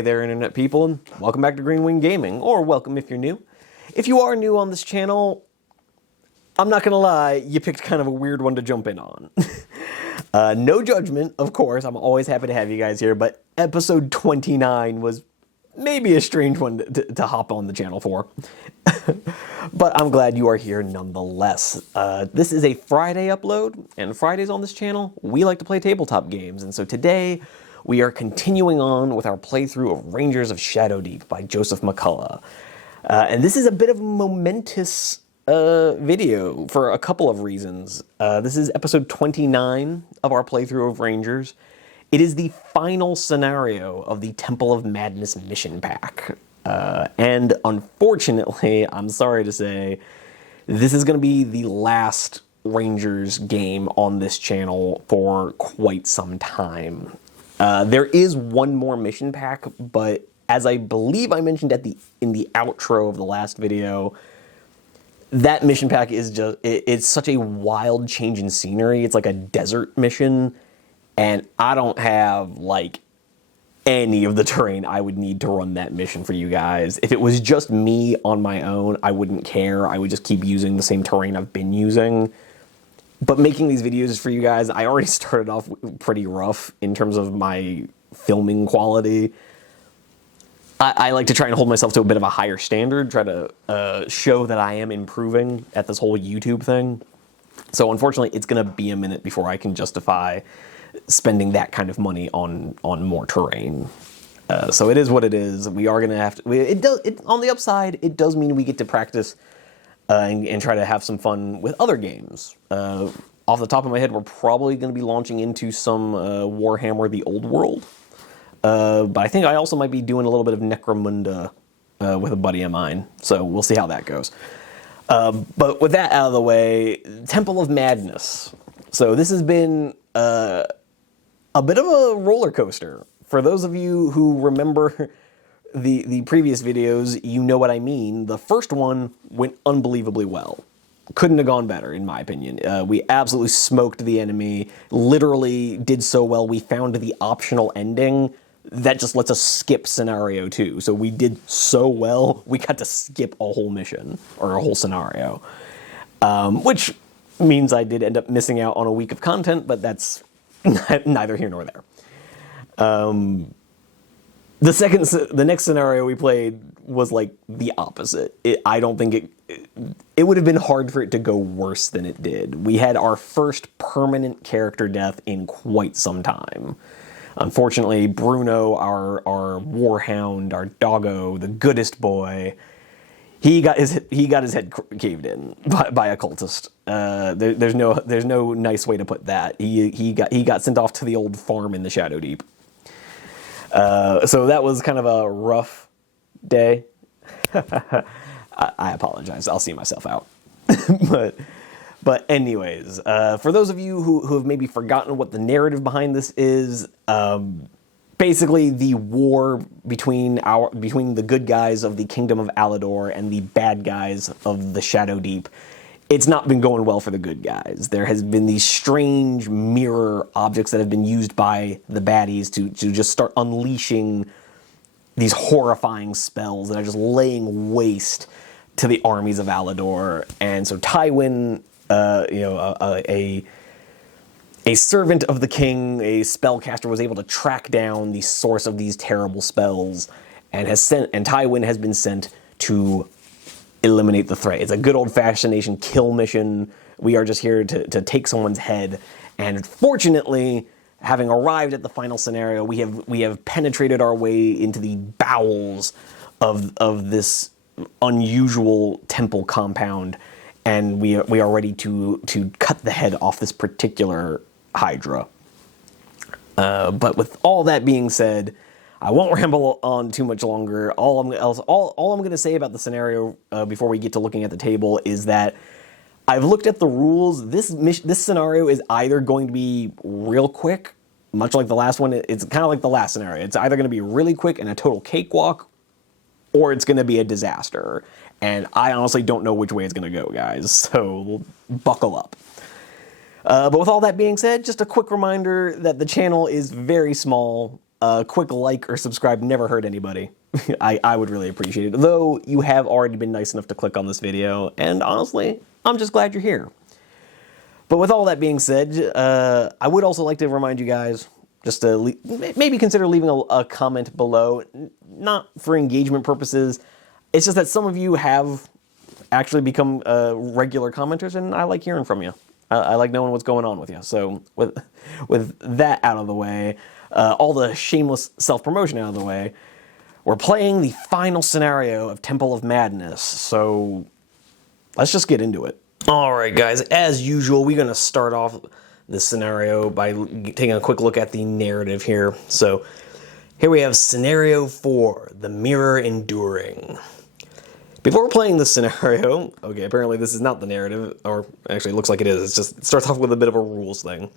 Hey there, Internet people, and welcome back to Green Wing Gaming, or welcome if you're new. If you are new on this channel, I'm not gonna lie, you picked kind of a weird one to jump in on. No judgment, of course, I'm always happy to have you guys here, but episode 29 was maybe a strange one to hop on the channel for. But I'm glad you are here nonetheless. This is a Friday upload, and Fridays on this channel, we like to play tabletop games, and so today, we are continuing on with our playthrough of Rangers of Shadowdeep by Joseph McCullough. And this is a bit of a momentous video for a couple of reasons. This is episode 29 of our playthrough of Rangers. It is the final scenario of the Temple of Madness mission pack. And unfortunately, I'm sorry to say, this is going to be the last Rangers game on this channel for quite some time. There is one more mission pack, but as I believe I mentioned in the outro of the last video, that mission pack is just, it's such a wild change in scenery. It's like a desert mission, and I don't have like any of the terrain I would need to run that mission for you guys. If it was just me on my own, I wouldn't care. I would just keep using the same terrain I've been using. But making these videos for you guys, I already started off pretty rough in terms of my filming quality. I like to try and hold myself to a bit of a higher standard, try to show that I am improving at this whole YouTube thing. So unfortunately, it's going to be a minute before I can justify spending that kind of money on more terrain. So it is what it is. We are going to have to... on the upside, it does mean we get to practice and try to have some fun with other games. Off the top of my head, we're probably going to be launching into some Warhammer the Old World. But I think I also might be doing a little bit of Necromunda with a buddy of mine. So we'll see how that goes. But with that out of the way, Temple of Madness. So this has been a bit of a roller coaster. For those of you who remember the previous videos, you know what I mean. The first one went unbelievably well. Couldn't have gone better, in my opinion. We absolutely smoked the enemy, literally did so well, we found the optional ending that just lets us skip scenario 2. So we did so well, we got to skip a whole mission, or a whole scenario. Which means I did end up missing out on a week of content, but that's neither here nor there. The next scenario we played was like the opposite. I don't think it would have been hard for it to go worse than it did. We had our first permanent character death in quite some time. Unfortunately, Bruno, our warhound, our doggo, the goodest boy, he got his head caved in by a cultist. There's no nice way to put that. He got sent off to the old farm in the Shadowdeep. So that was kind of a rough day. I apologize. I'll see myself out. But anyways, for those of you who have maybe forgotten what the narrative behind this is, basically the war between the good guys of the Kingdom of Alador and the bad guys of the Shadowdeep, it's not been going well for the good guys. There has been these strange mirror objects that have been used by the baddies to just start unleashing these horrifying spells that are just laying waste to the armies of Alador. And so Tywin, a servant of the king, a spellcaster, was able to track down the source of these terrible spells, and Tywin has been sent to eliminate the threat. It's a good old-fashioned kill mission. We are just here to take someone's head, and fortunately, having arrived at the final scenario, we have penetrated our way into the bowels of this unusual temple compound, and we are ready to cut the head off this particular Hydra. But with all that being said, I won't ramble on too much longer. All I'm going to say about the scenario before we get to looking at the table is that I've looked at the rules. This scenario is either going to be real quick, much like the last one. It's kind of like the last scenario. It's either going to be really quick and a total cakewalk, or it's going to be a disaster. And I honestly don't know which way it's going to go, guys. So buckle up. But with all that being said, just a quick reminder that the channel is very small. a quick like or subscribe never hurt anybody. I would really appreciate it. Though you have already been nice enough to click on this video, and honestly, I'm just glad you're here. But with all that being said, I would also like to remind you guys just to maybe consider leaving a comment below, not for engagement purposes. It's just that some of you have actually become regular commenters, and I like hearing from you. I like knowing what's going on with you. So with that out of the way, all the shameless self-promotion out of the way, we're playing the final scenario of Temple of Madness. So let's just get into it. All right, guys, as usual, we're going to start off this scenario by taking a quick look at the narrative here. So here we have Scenario 4, The Mirror Enduring. Before playing this scenario, okay, apparently this is not the narrative, or actually it looks like it is. It starts off with a bit of a rules thing.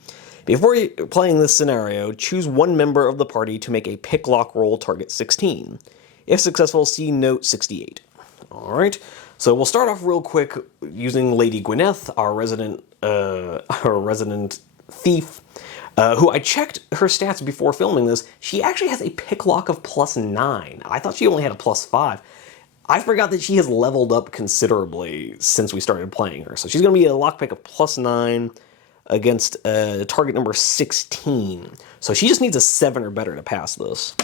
Before playing this scenario, choose one member of the party to make a pick lock roll target 16. If successful, see note 68. All right. So we'll start off real quick using Lady Gwyneth, our resident thief, who I checked her stats before filming this. She actually has a pick lock of +9. I thought she only had a +5. I forgot that she has leveled up considerably since we started playing her. So she's going to be a lockpick of +9 against target number 16. So she just needs a 7 or better to pass this.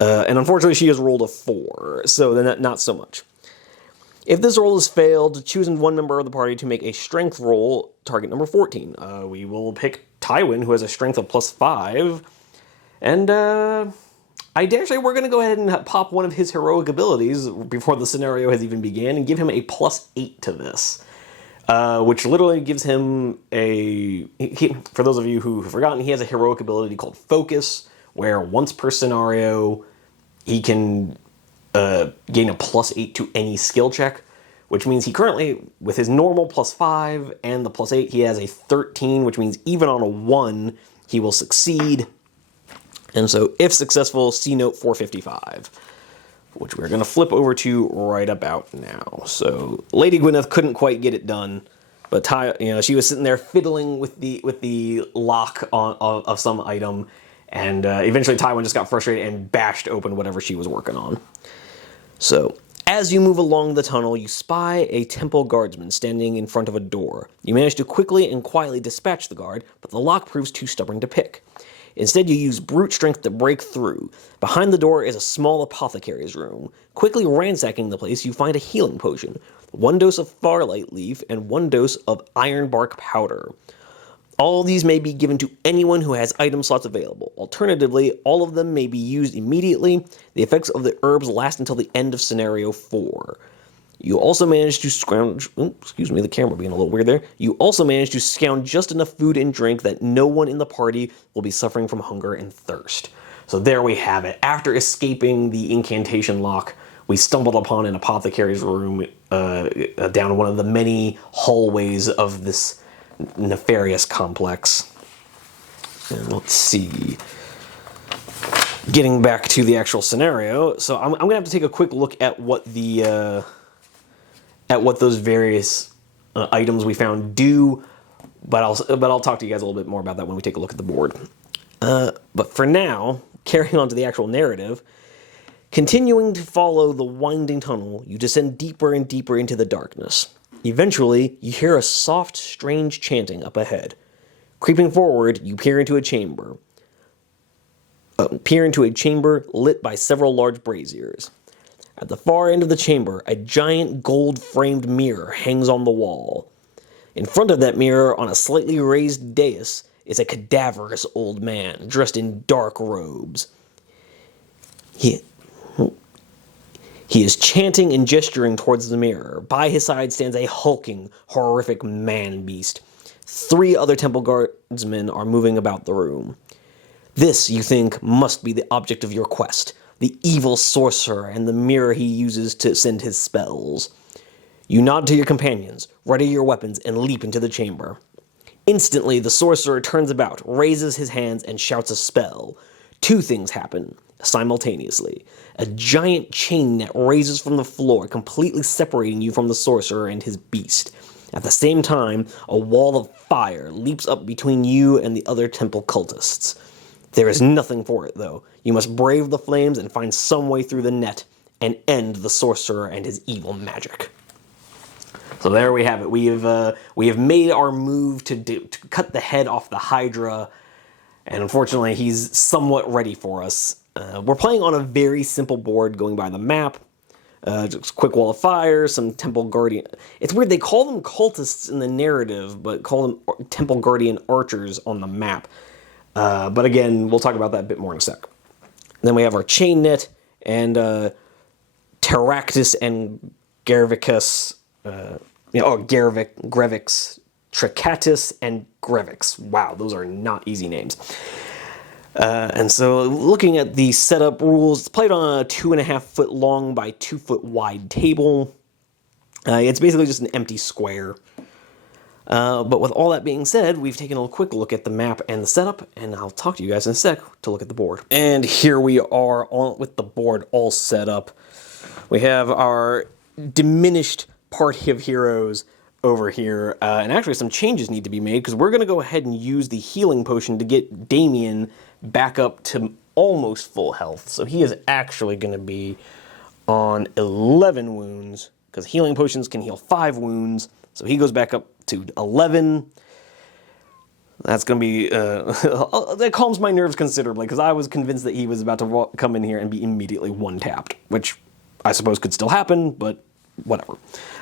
And unfortunately, she has rolled a 4, so then not so much. If this roll is failed, choose one member of the party to make a strength roll, target number 14. We will pick Tywin, who has a strength of +5. And I dare say we're going to go ahead and pop one of his heroic abilities before the scenario has even began and give him a +8 to this. Which literally gives him for those of you who have forgotten, he has a heroic ability called Focus, where once per scenario, he can gain a +8 to any skill check, which means he currently, with his normal +5 and the +8, he has a 13, which means even on a 1, he will succeed. And so, if successful, see note 455, which we're going to flip over to right about now. So, Lady Gwyneth couldn't quite get it done, but she was sitting there fiddling with the lock of some item, and eventually Tywin just got frustrated and bashed open whatever she was working on. So, as you move along the tunnel, you spy a temple guardsman standing in front of a door. You manage to quickly and quietly dispatch the guard, but the lock proves too stubborn to pick. Instead, you use brute strength to break through. Behind the door is a small apothecary's room. Quickly ransacking the place, you find a healing potion, 1 dose of Farlight Leaf, and 1 dose of Ironbark Powder. All of these may be given to anyone who has item slots available. Alternatively, all of them may be used immediately. The effects of the herbs last until the end of Scenario 4. You also manage to scrounge, excuse me, the camera being a little weird there. You also manage to scound just enough food and drink that no one in the party will be suffering from hunger and thirst. So there we have it. After escaping the incantation lock, we stumbled upon an apothecary's room down one of the many hallways of this nefarious complex. And let's see. Getting back to the actual scenario, so I'm going to have to take a quick look at what the what those various items we found do, but I'll talk to you guys a little bit more about that when we take a look at the board. But for now, carrying on to the actual narrative, continuing to follow the winding tunnel, you descend deeper and deeper into the darkness. Eventually, you hear a soft, strange chanting up ahead. Creeping forward, you peer into a chamber. Lit by several large braziers. At the far end of the chamber, a giant gold-framed mirror hangs on the wall. In front of that mirror, on a slightly raised dais, is a cadaverous old man, dressed in dark robes. He is chanting and gesturing towards the mirror. By his side stands a hulking, horrific man-beast. 3 other temple guardsmen are moving about the room. This, you think, must be the object of your quest. The evil sorcerer and the mirror he uses to send his spells. You nod to your companions, ready your weapons, and leap into the chamber. Instantly, the sorcerer turns about, raises his hands, and shouts a spell. 2 things happen simultaneously. A giant chain net raises from the floor, completely separating you from the sorcerer and his beast. At the same time, a wall of fire leaps up between you and the other temple cultists. There is nothing for it, though. You must brave the flames and find some way through the net and end the sorcerer and his evil magic. So there we have it. We have made our move to cut the head off the Hydra, and unfortunately, he's somewhat ready for us. We're playing on a very simple board, going by the map. Just quick wall of fire, some temple guardian. It's weird, they call them cultists in the narrative, but call them temple guardian archers on the map. But again, we'll talk about that a bit more in a sec. Then we have our chain net and Pteractus and Gervicus, Grevix, Tricatus and Grevix. Wow, those are not easy names. And so looking at the setup rules, it's played on a 2.5 foot long by 2 foot wide table. It's basically just an empty square. But with all that being said, we've taken a quick look at the map and the setup, and I'll talk to you guys in a sec to look at the board. And here we are with the board all set up. We have our diminished party of heroes over here, and actually some changes need to be made because we're going to go ahead and use the healing potion to get Damien back up to almost full health. So he is actually going to be on 11 wounds because healing potions can heal 5 wounds. So he goes back up to 11. That's going to be, that calms my nerves considerably because I was convinced that he was about to come in here and be immediately one-tapped, which I suppose could still happen, but whatever.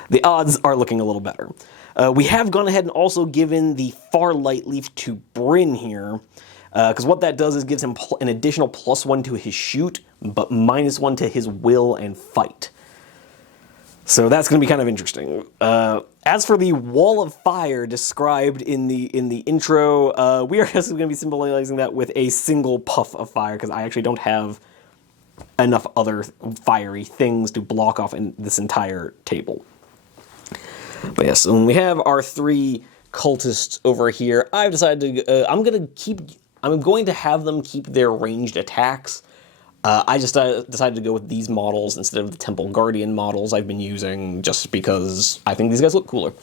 The odds are looking a little better. We have gone ahead and also given the Far Light Leaf to Bryn here, because what that does is gives him an additional +1 to his shoot, but -1 to his will and fight. So that's going to be kind of interesting. As for the wall of fire described in the intro, we are just going to be symbolizing that with a single puff of fire, because I actually don't have enough other fiery things to block off in this entire table. But yes, when we have our 3 cultists over here, I've decided to, I'm going to have them keep their ranged attacks. I just decided to go with these models instead of the Temple Guardian models I've been using, just because I think these guys look cooler.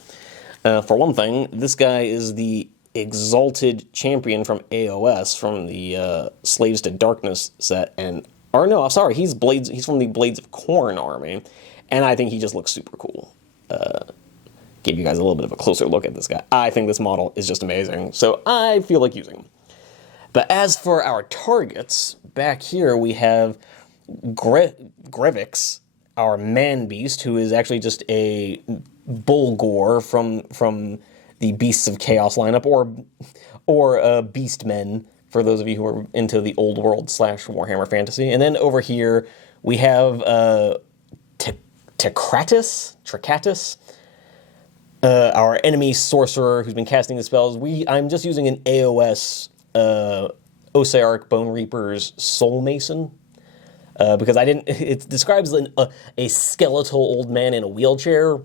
For one thing, this guy is the Exalted Champion from AOS, from the Slaves to Darkness set, he's from the Blades of Corn army, and I think he just looks super cool. Give you guys a little bit of a closer look at this guy. I think this model is just amazing, so I feel like using him. But as for our targets, back here we have Grevix, our man beast, who is actually just a Bulgor from the Beasts of Chaos lineup, or Beastmen, for those of you who are into the old world / Warhammer Fantasy. And then over here we have Tricatus, our enemy sorcerer who's been casting the spells. I'm just using an AOS Osiarch Bone Reaper's Soul Mason, because it describes a skeletal old man in a wheelchair.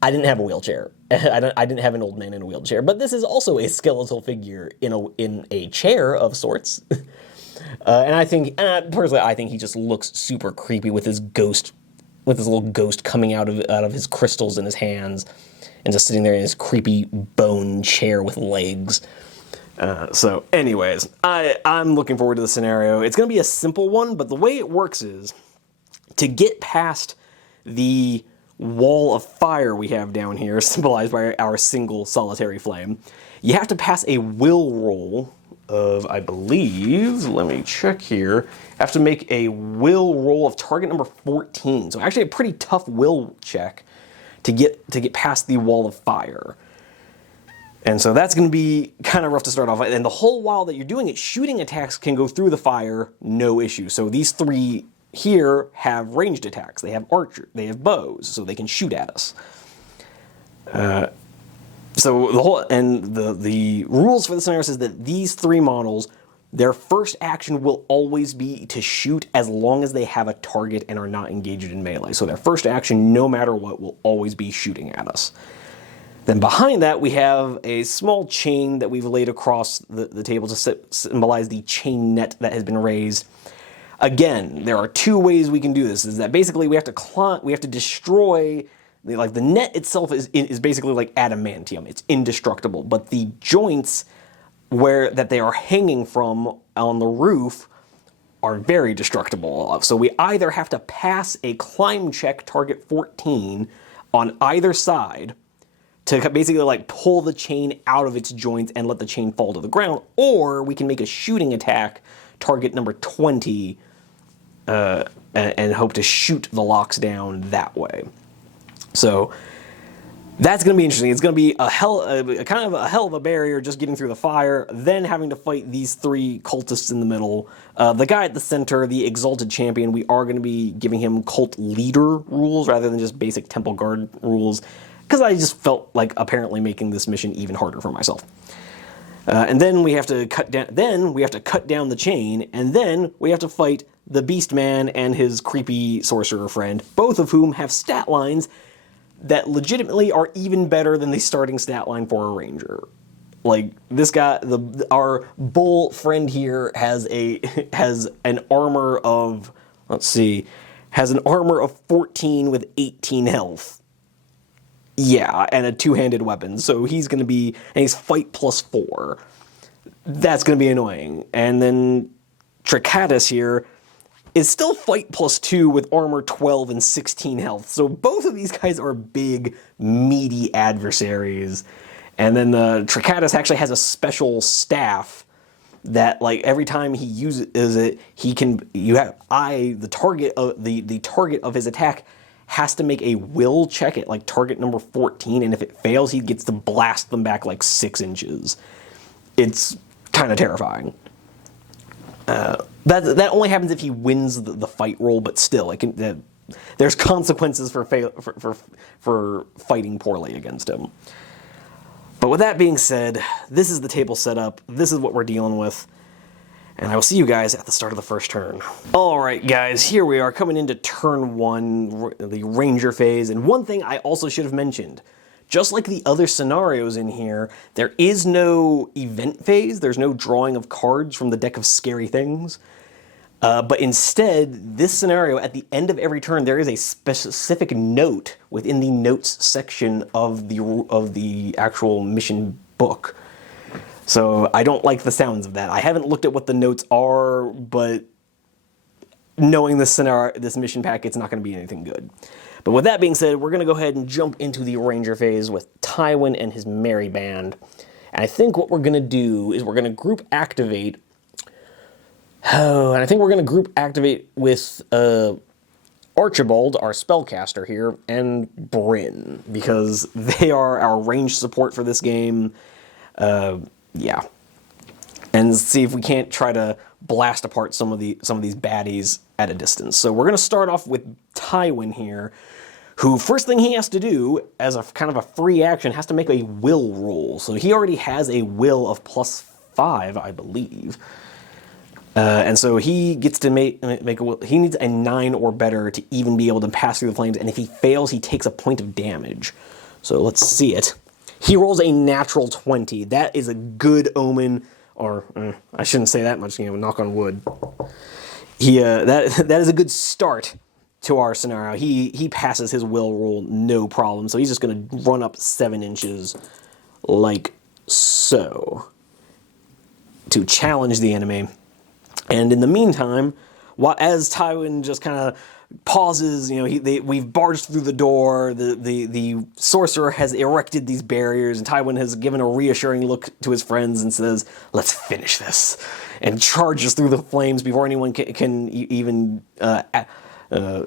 I didn't have a wheelchair. I didn't have an old man in a wheelchair, but this is also a skeletal figure in a chair of sorts. And I think, personally, I think he just looks super creepy with his little ghost coming out of his crystals in his hands, and just sitting there in his creepy bone chair with legs. So anyways, I'm looking forward to the scenario. It's going to be a simple one, but the way it works is, to get past the wall of fire we have down here, symbolized by our single solitary flame, you have to pass a will roll of, I believe, let me check here, have to make a will roll of target number 14. So actually a pretty tough will check to get past the wall of fire. And so that's going to be kind of rough to start off. And the whole while that you're doing it, shooting attacks can go through the fire, no issue. So these 3 here have ranged attacks. They have archer, they have bows, so they can shoot at us. So the rules for the scenario says that these 3 models, their first action will always be to shoot as long as they have a target and are not engaged in melee. So their first action, no matter what, will always be shooting at us. Then behind that, we have a small chain that we've laid across the table to symbolize the chain net that has been raised. Again, there are 2 ways we can do this. Is that basically we have to destroy, the net itself is basically like adamantium. It's indestructible, but the joints that they are hanging from on the roof are very destructible. So we either have to pass a climb check target 14 on either side to basically like pull the chain out of its joints and let the chain fall to the ground, or we can make a shooting attack target number 20 and hope to shoot the locks down that way. So that's going to be interesting. It's going to be a kind of a hell of a barrier just getting through the fire, then having to fight these three cultists in the middle. The guy at the center, the Exalted Champion, we are going to be giving him cult leader rules rather than just basic temple guard rules, because I just felt like apparently making this mission even harder for myself. And then we have to cut down. Then we have to cut down the chain, and then we have to fight the Beast Man and his creepy sorcerer friend, both of whom have stat lines that legitimately are even better than the starting stat line for a ranger. Like this guy, our bull friend here has an armor of, has an armor of 14 with 18 health. Yeah, and a two-handed weapon. So he's going to be, and he's fight +4. That's going to be annoying. And then Tricatus here is still fight +2 with armor 12 and 16 health. So both of these guys are big, meaty adversaries. And then Tricatus actually has a special staff that, like, every time he uses it, he can, the target of his attack has to make a will check at like target number 14, and if it fails, he gets to blast them back like 6 inches. It's kind of terrifying. That only happens if he wins the fight roll, but still, there's consequences for fighting poorly against him. But with that being said, this is the table setup. This is what we're dealing with. And I will see you guys at the start of the first turn. Alright guys, here we are coming into turn 1, the ranger phase. And one thing I also should have mentioned, just like the other scenarios in here, there is no event phase, there's no drawing of cards from the deck of scary things. But instead, this scenario, at the end of every turn, there is a specific note within the notes section of the actual mission book. So I don't like the sounds of that. I haven't looked at what the notes are, but knowing this scenario, this mission pack, it's not going to be anything good. But with that being said, we're going to go ahead and jump into the ranger phase with Tywin and his merry band. And I think what we're going to do is we're going to group activate. Oh, and I think we're going to group activate with Archibald, our spellcaster here, and Bryn, because they are our range support for this game. Yeah, and see if we can't try to blast apart some of these baddies at a distance. So we're going to start off with Tywin here, who first thing he has to do as a kind of a free action has to make a will roll. So he already has a will of +5, I believe, and so he gets to make a will. He needs a 9 or better to even be able to pass through the flames, and if he fails, he takes a point of damage. So let's see it. He rolls a natural 20. That is a good omen, or I shouldn't say that much, knock on wood. That is a good start to our scenario. He passes his will roll no problem, so he's just going to run up 7 inches like so to challenge the enemy. And in the meantime, as Tywin just kind of pauses, we've barged through the door, the sorcerer has erected these barriers, and Tywin has given a reassuring look to his friends and says, "Let's finish this," and charges through the flames before anyone can even utter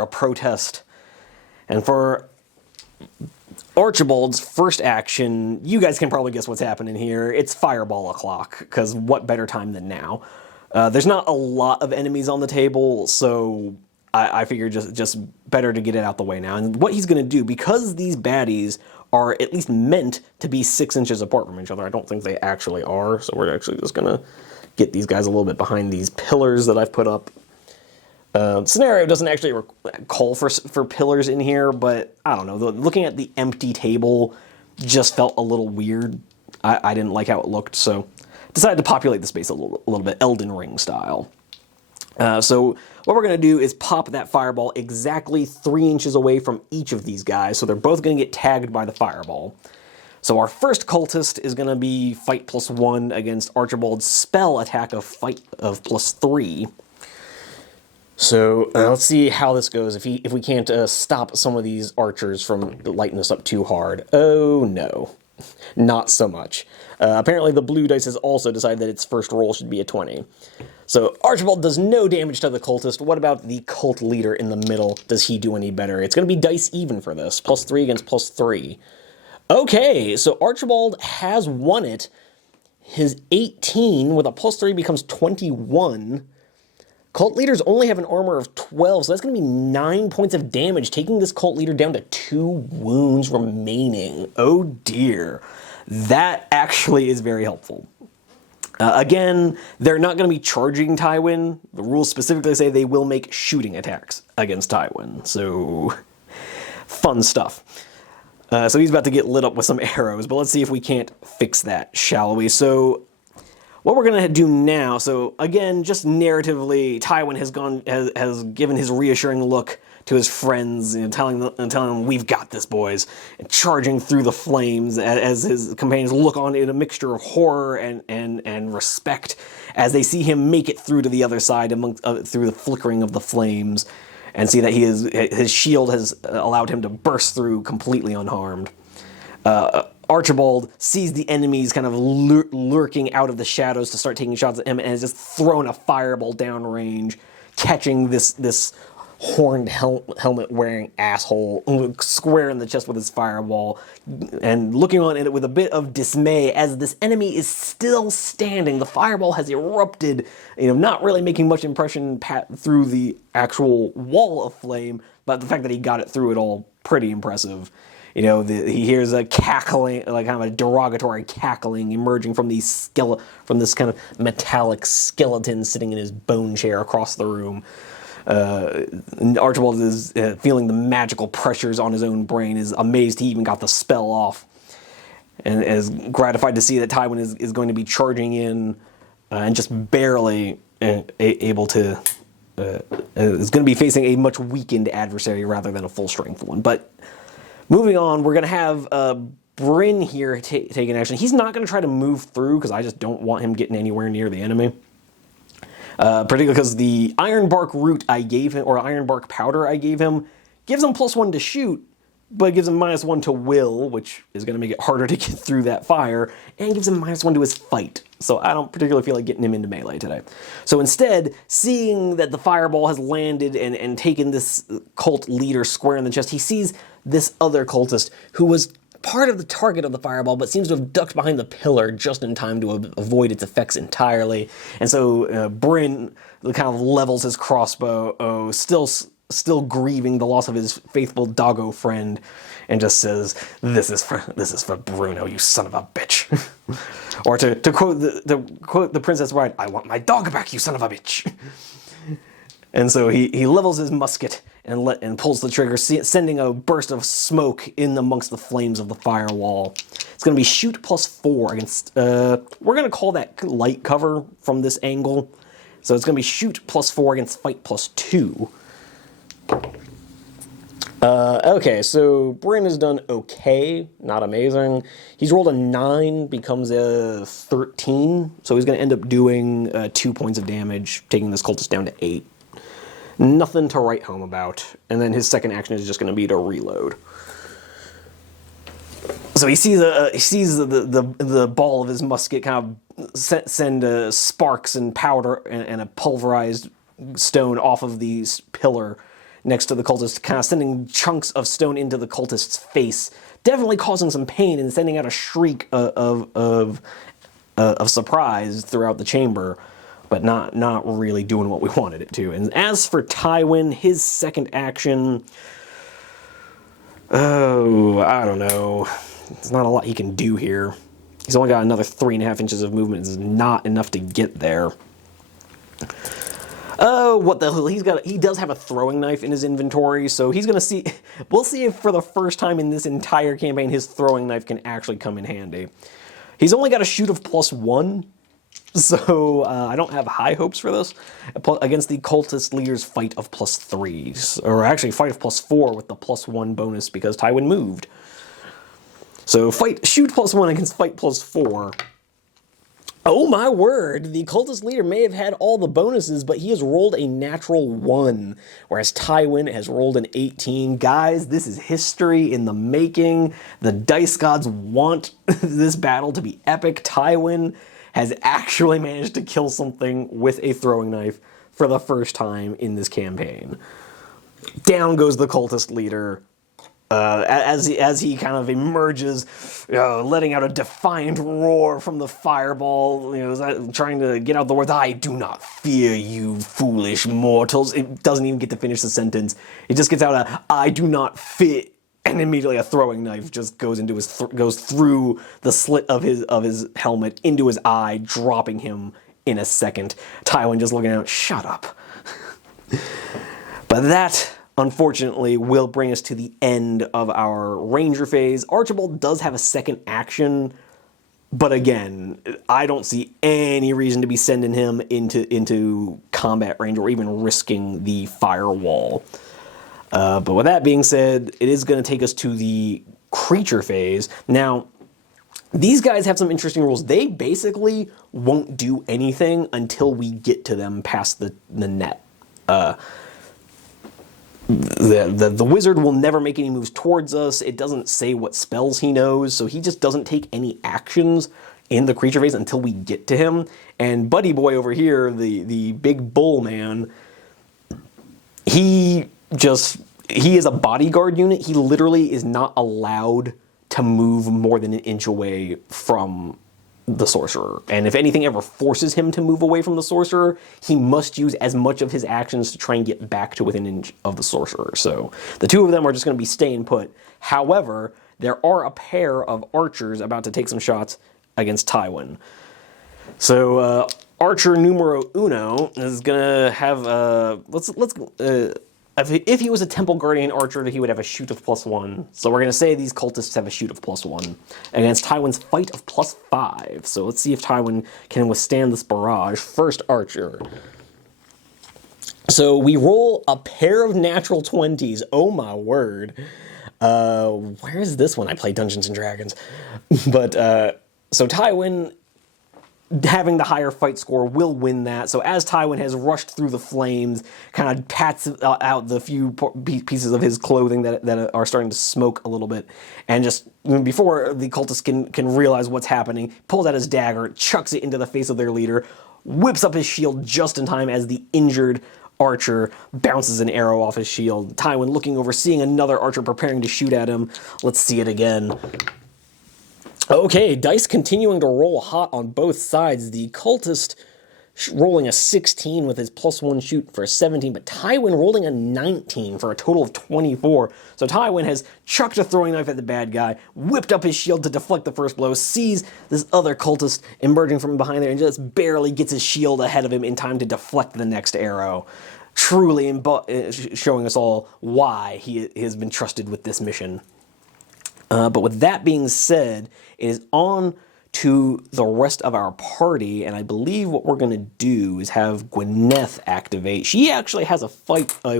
a protest. And for Archibald's first action, you guys can probably guess what's happening here. It's fireball o'clock, because what better time than now? There's not a lot of enemies on the table, so I figure just better to get it out the way now. And what he's going to do, because these baddies are at least meant to be 6 inches apart from each other, I don't think they actually are, so we're actually just going to get these guys a little bit behind these pillars that I've put up. Scenario doesn't actually call for pillars in here, but I don't know. Looking at the empty table just felt a little weird. I didn't like how it looked, so decided to populate the space a little bit, Elden Ring style. So what we're going to do is pop that fireball exactly 3 inches away from each of these guys, so they're both going to get tagged by the fireball. So our first cultist is going to be fight +1 against Archibald's spell attack of fight of +3. So let's see how this goes. If we can't stop some of these archers from lighting us up too hard. Oh no, not so much. Apparently the blue dice has also decided that its first roll should be a 20. So Archibald does no damage to the cultist. What about the cult leader in the middle? Does he do any better? It's going to be dice even for this. +3 against +3. Okay, so Archibald has won it. His 18 with a +3 becomes 21. Cult leaders only have an armor of 12, so that's going to be 9 points of damage, taking this cult leader down to 2 wounds remaining. Oh dear. That actually is very helpful. Again, they're not going to be charging Tywin. The rules specifically say they will make shooting attacks against Tywin, so fun stuff. So he's about to get lit up with some arrows, but let's see if we can't fix that, shall we? So what we're going to do now, so again, just narratively, Tywin has given his reassuring look to his friends, telling them, we've got this, boys, and charging through the flames as his companions look on in a mixture of horror and respect as they see him make it through to the other side through the flickering of the flames, and see that his shield has allowed him to burst through completely unharmed. Archibald sees the enemies kind of lurking out of the shadows to start taking shots at him, and has just thrown a fireball downrange, catching this horned helmet-wearing asshole square in the chest with his fireball, and looking on it with a bit of dismay as this enemy is still standing. The fireball has erupted, not really making much impression through the actual wall of flame, but the fact that he got it through it all, pretty impressive. He hears a cackling, like kind of a derogatory cackling emerging from this kind of metallic skeleton sitting in his bone chair across the room. Archibald is feeling the magical pressures on his own brain, is amazed he even got the spell off, and is gratified to see that Tywin is going to be charging in and just barely able to, is going to be facing a much weakened adversary rather than a full-strength one. But moving on, we're going to have Bryn here taking action. He's not going to try to move through because I just don't want him getting anywhere near the enemy. Particularly because the iron bark root I gave him, or iron bark powder I gave him, gives him +1 to shoot, but gives him -1 to will, which is going to make it harder to get through that fire, and gives him -1 to his fight. So I don't particularly feel like getting him into melee today. So instead, seeing that the fireball has landed and taken this cult leader square in the chest, he sees this other cultist who was part of the target of the fireball, but seems to have ducked behind the pillar just in time to avoid its effects entirely. And so Bryn kind of levels his crossbow, still grieving the loss of his faithful doggo friend, and just says, "This is for Bruno, you son of a bitch." Or to quote the Princess Bride, "I want my dog back, you son of a bitch." And so he levels his musket and pulls the trigger, sending a burst of smoke in amongst the flames of the firewall. It's going to be shoot +4 against, we're going to call that light cover from this angle. So it's going to be shoot +4 against fight +2. Okay, so Bryn has done okay, not amazing. He's rolled a 9, becomes a 13, so he's going to end up doing 2 points of damage, taking this cultist down to 8. Nothing to write home about. And then his second action is just going to be to reload. So he sees the ball of his musket kind of send sparks and powder and a pulverized stone off of the pillar next to the cultist, kind of sending chunks of stone into the cultist's face, definitely causing some pain and sending out a shriek of surprise throughout the chamber, but not really doing what we wanted it to. And as for Tywin, his second action, I don't know. There's not a lot he can do here. He's only got another 3.5 inches of movement. It's not enough to get there. Oh, what the hell? He does have a throwing knife in his inventory, so he's gonna see. We'll see if for the first time in this entire campaign, his throwing knife can actually come in handy. He's only got a shoot of +1. So I don't have high hopes for this against the cultist leader's fight of +3, or actually fight of +4 with the +1 bonus because Tywin moved. So shoot +1 against fight +4. Oh my word, the cultist leader may have had all the bonuses, but he has rolled a natural 1, whereas Tywin has rolled an 18. Guys, this is history in the making. The dice gods want this battle to be epic. Tywin has actually managed to kill something with a throwing knife for the first time in this campaign. Down goes the cultist leader. As he kind of emerges, letting out a defiant roar from the fireball, trying to get out the words, "I do not fear you, foolish mortals." It doesn't even get to finish the sentence. It just gets out a, "I do not fear," and immediately a throwing knife just goes into goes through the slit of his helmet into his eye, dropping him in a second. Tywin just looking out, "Shut up." But that, unfortunately, will bring us to the end of our Ranger phase. Archibald does have a second action, but again, I don't see any reason to be sending him into combat range or even risking the firewall. But with that being said, it is going to take us to the creature phase. Now, these guys have some interesting rules. They basically won't do anything until we get to them past the net. The wizard will never make any moves towards us. It doesn't say what spells he knows, so he just doesn't take any actions in the creature phase until we get to him. And Buddy Boy over here, the big bull man, he is a bodyguard unit. He literally is not allowed to move more than an inch away from the sorcerer. And if anything ever forces him to move away from the sorcerer, he must use as much of his actions to try and get back to within an inch of the sorcerer. So the two of them are just going to be staying put. However, there are a pair of archers about to take some shots against Tywin. So archer numero uno is going to have if he was a Temple Guardian archer, he would have a shoot of +1. So we're going to say these cultists have a shoot of +1 against Tywin's fight of +5. So let's see if Tywin can withstand this barrage. First archer. So we roll a pair of natural 20s. Oh my word. Where is this one? I play Dungeons and Dragons. But so Tywin, having the higher fight score, will win that. So as Tywin has rushed through the flames, kind of pats out the few pieces of his clothing that are starting to smoke a little bit, and just before the cultist can realize what's happening, pulls out his dagger, chucks it into the face of their leader, whips up his shield just in time as the injured archer bounces an arrow off his shield. Tywin looking over, seeing another archer preparing to shoot at him. Let's see it again. Okay, dice continuing to roll hot on both sides. The cultist rolling a 16 with his +1 shoot for a 17, but Tywin rolling a 19 for a total of 24. So Tywin has chucked a throwing knife at the bad guy, whipped up his shield to deflect the first blow, sees this other cultist emerging from behind there, and just barely gets his shield ahead of him in time to deflect the next arrow. Truly showing us all why he has been trusted with this mission. But with that being said, it is on to the rest of our party, and I believe what we're going to do is have Gwyneth activate. She actually has a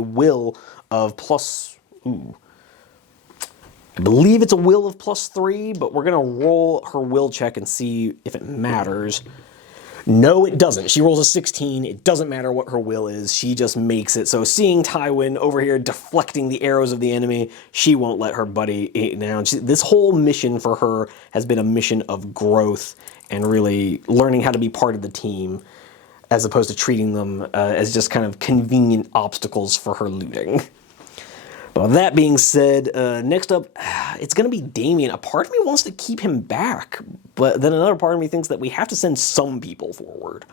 will of I believe it's a will of +3, but we're going to roll her will check and see if it matters. No, it doesn't. She rolls a 16. It doesn't matter what her will is. She just makes it. So seeing Tywin over here deflecting the arrows of the enemy, she won't let her buddy down. This whole mission for her has been a mission of growth and really learning how to be part of the team, as opposed to treating them as just kind of convenient obstacles for her looting. But with that being said, next up, it's going to be Damien. A part of me wants to keep him back, but then another part of me thinks that we have to send some people forward.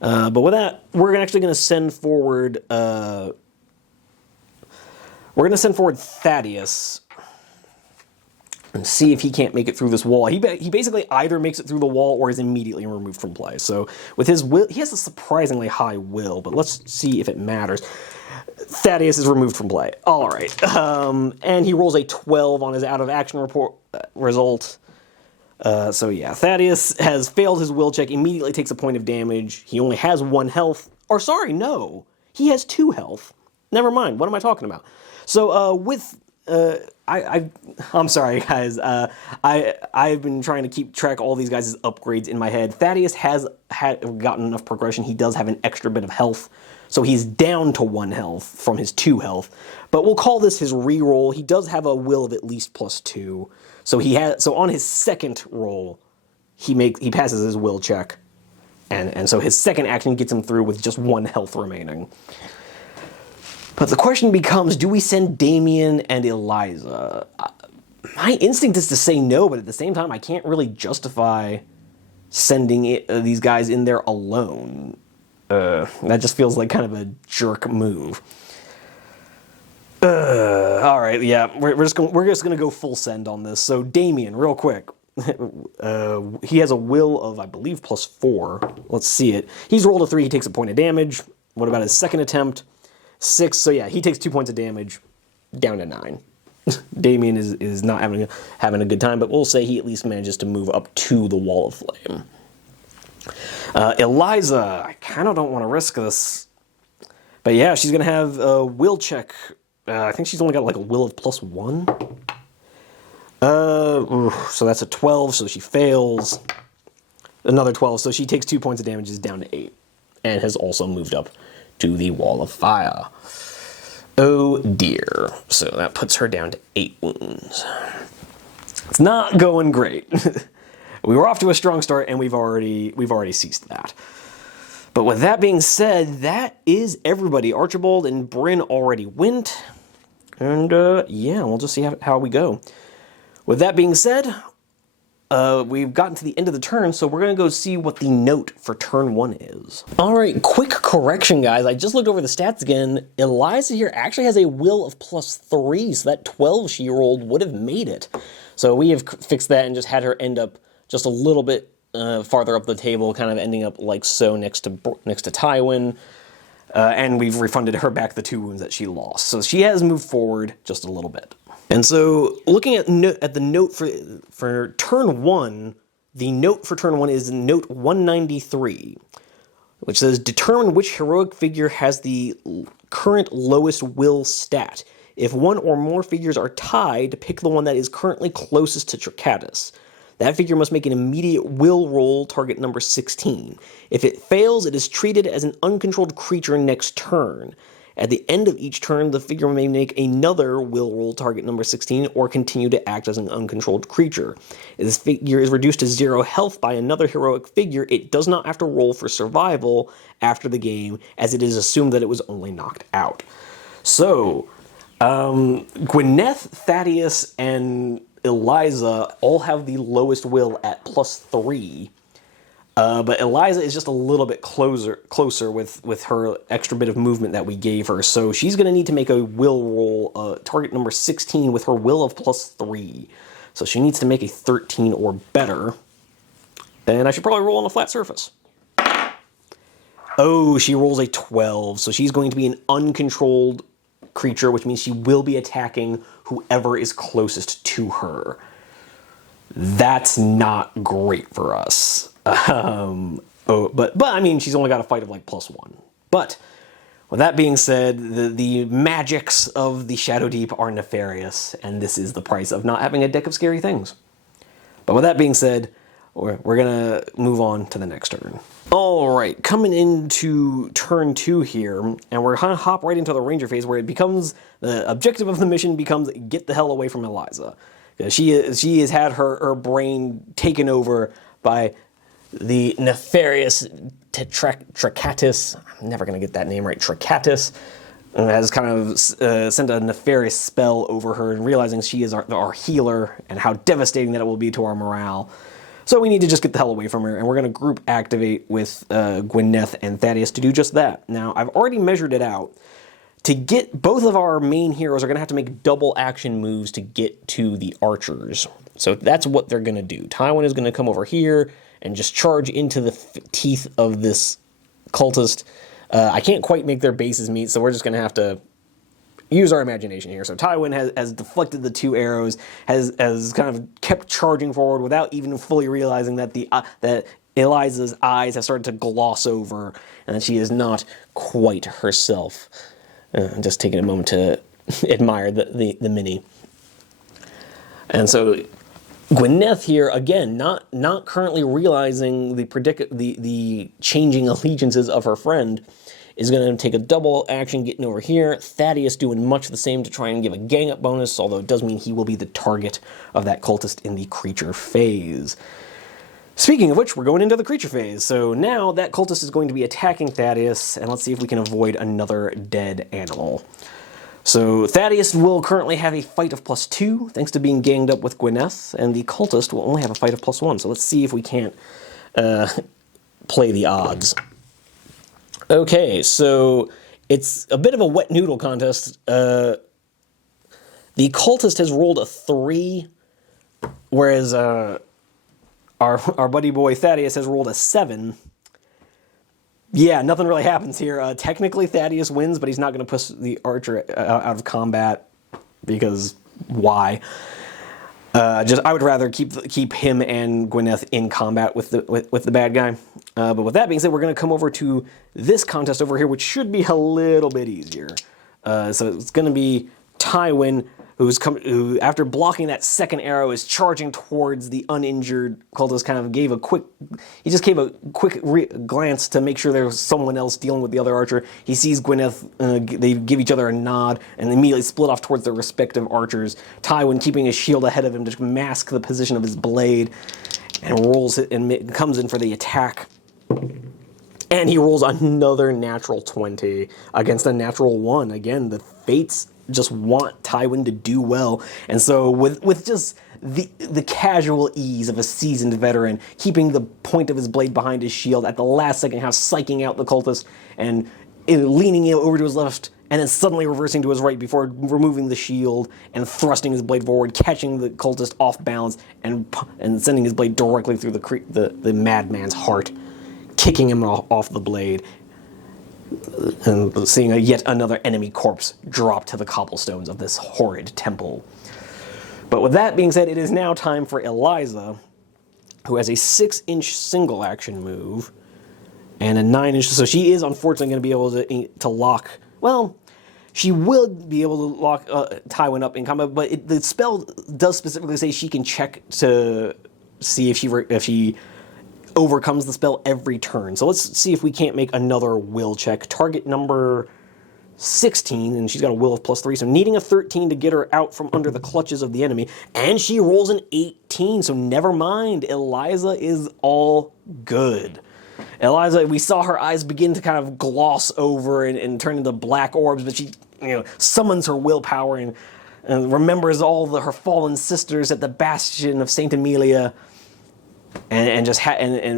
But with that, we're actually going to send forward. We're going to send forward Thaddeus and see if he can't make it through this wall. He basically either makes it through the wall or is immediately removed from play. So with his will, he has a surprisingly high will, but let's see if it matters. Thaddeus is removed from play. All right. And he rolls a 12 on his out-of-action result. So yeah, Thaddeus has failed his will check, immediately takes a point of damage. He only has 1 health. Or sorry, no. He has 2 health. Never mind. What am I talking about? So with I'm sorry, guys. I've been trying to keep track of all these guys' upgrades in my head. Thaddeus has gotten enough progression. He does have an extra bit of health, so he's down to 1 health from his 2 health. But we'll call this his reroll. He does have a will of at least +2, so on his second roll, he passes his will check, and so his second action gets him through with just 1 health remaining. But the question becomes, do we send Damien and Eliza? My instinct is to say no, but at the same time, I can't really justify sending these guys in there alone. That just feels like kind of a jerk move. All right, yeah, we're just gonna go full send on this. So Damien, real quick. He has a will of, I believe, +4. Let's see it. He's rolled a 3, he takes a point of damage. What about his second attempt? 6, so yeah, he takes 2 points of damage, down to 9. Damien is not having a good time, but we'll say he at least manages to move up to the wall of flame. Eliza, I kind of don't want to risk this, but yeah, she's gonna have a will check. I think she's only got like a will of +1. So that's a 12, so she fails. Another 12, so she takes 2 points of damage, is down to 8, and has also moved up to the wall of fire. Oh dear. So that puts her down to 8 wounds. It's not going great. We were off to a strong start, and we've already ceased that. But with that being said, that is everybody. Archibald and Bryn already went, and yeah, we'll just see how we go. With that being said, we've gotten to the end of the turn, so we're going to go see what the note for turn 1 is. All right, quick correction, guys. I just looked over the stats again. Eliza here actually has a will of +3, so that 12 she rolled would have made it. So we have fixed that and just had her end up just a little bit farther up the table, kind of ending up like so next to Tywin. And we've refunded her back the 2 wounds that she lost. So she has moved forward just a little bit. And so, looking at the note for turn 1, the note for turn 1 is note 193, which says, determine which heroic figure has the current lowest will stat. If one or more figures are tied, pick the one that is currently closest to Tricatus. That figure must make an immediate will roll, target number 16. If it fails, it is treated as an uncontrolled creature next turn. At the end of each turn, the figure may make another will roll, target number 16, or continue to act as an uncontrolled creature. If this figure is reduced to 0 health by another heroic figure, it does not have to roll for survival after the game, as it is assumed that it was only knocked out. So, Gwyneth, Thaddeus, and Eliza all have the lowest will at +3. But Eliza is just a little bit closer with her extra bit of movement that we gave her. So she's going to need to make a will roll, target number 16, with her will of +3. So she needs to make a 13 or better. And I should probably roll on a flat surface. Oh, she rolls a 12. So she's going to be an uncontrolled creature, which means she will be attacking whoever is closest to her. That's not great for us. But I mean, she's only got a fight of like +1. But with that being said, the magics of the Shadowdeep are nefarious, and this is the price of not having a deck of scary things. But with that being said, we're gonna move on to the next turn. All right, coming into turn 2 here, and we're gonna hop right into the Ranger phase, where it becomes the objective of the mission becomes get the hell away from Eliza. She has had her brain taken over by the nefarious Tricatus. I'm never going to get that name right. Tricatus has kind of sent a nefarious spell over her, and realizing she is our healer and how devastating that it will be to our morale. So we need to just get the hell away from her, and we're going to group activate with Gwyneth and Thaddeus to do just that. Now, I've already measured it out. To get both of our main heroes are going to have to make double action moves to get to the archers. So that's what they're going to do. Tywin is going to come over here and just charge into the teeth of this cultist. I can't quite make their bases meet, so we're just going to have to use our imagination here. So Tywin has deflected the 2 arrows, has kind of kept charging forward without even fully realizing that that Eliza's eyes have started to gloss over, and that she is not quite herself. Just taking a moment to admire the mini. And so Gwyneth here, again, not currently realizing the changing allegiances of her friend, is going to take a double action getting over here. Thaddeus doing much the same to try and give a gang up bonus, although it does mean he will be the target of that cultist in the creature phase. Speaking of which, we're going into the creature phase. So now that cultist is going to be attacking Thaddeus, and let's see if we can avoid another dead animal. So Thaddeus will currently have a fight of +2, thanks to being ganged up with Gwyneth, and the cultist will only have a fight of +1. So let's see if we can't play the odds. Okay, so it's a bit of a wet noodle contest. The cultist has rolled a 3, whereas our buddy boy Thaddeus has rolled a 7. Yeah, nothing really happens here. Technically, Thaddeus wins, but he's not going to push the archer out of combat, because why? I would rather keep him and Gwyneth in combat with the bad guy. But with that being said, we're going to come over to this contest over here, which should be a little bit easier. So it's going to be Tywin, who after blocking that second arrow is charging towards the uninjured cultist. Gave a quick glance to make sure there was someone else dealing with the other archer. He sees Gwyneth, they give each other a nod, and immediately split off towards their respective archers. Tywin keeping his shield ahead of him to mask the position of his blade, and rolls it and comes in for the attack. And he rolls another natural 20 against a natural 1. Again, the fates just want Tywin to do well. And so with just the casual ease of a seasoned veteran, keeping the point of his blade behind his shield at the last second, psyching out the cultist and leaning over to his left, and then suddenly reversing to his right before removing the shield and thrusting his blade forward, catching the cultist off balance and sending his blade directly through the madman's heart, kicking him off the blade, and seeing yet another enemy corpse drop to the cobblestones of this horrid temple. But with that being said, it is now time for Eliza, who has a 6-inch single action move and a 9-inch. So she is unfortunately going to be able to lock. Well, she will be able to lock Tywin up in combat, but the spell does specifically say she can check to see if she overcomes the spell every turn. So let's see if we can't make another will check. Target number 16, and she's got a will of +3, so needing a 13 to get her out from under the clutches of the enemy, and she rolls an 18, so never mind. Eliza is all good. Eliza, we saw her eyes begin to kind of gloss over and turn into black orbs, but she summons her willpower and remembers all her fallen sisters at the bastion of Saint Amelia, and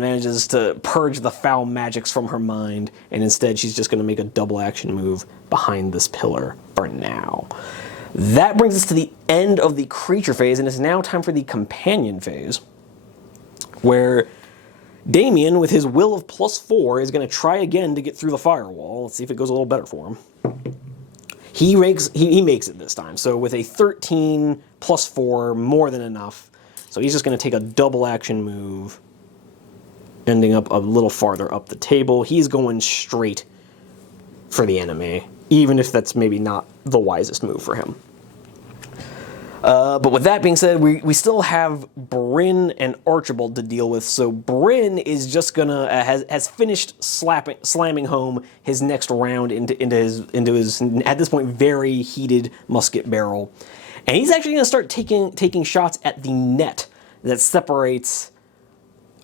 manages to purge the foul magics from her mind, and instead she's just going to make a double action move behind this pillar for now. That brings us to the end of the creature phase, and it's now time for the companion phase, where Damien, with his will of +4, is going to try again to get through the firewall. Let's see if it goes a little better for him. He makes it this time, so with a 13 +4, more than enough. So he's just going to take a double action move, ending up a little farther up the table. He's going straight for the enemy, even if that's maybe not the wisest move for him. But with that being said, we still have Bryn and Archibald to deal with. So Bryn is just gonna has finished slamming home his next round into his at this point very heated musket barrel. And he's actually going to start taking shots at the net that separates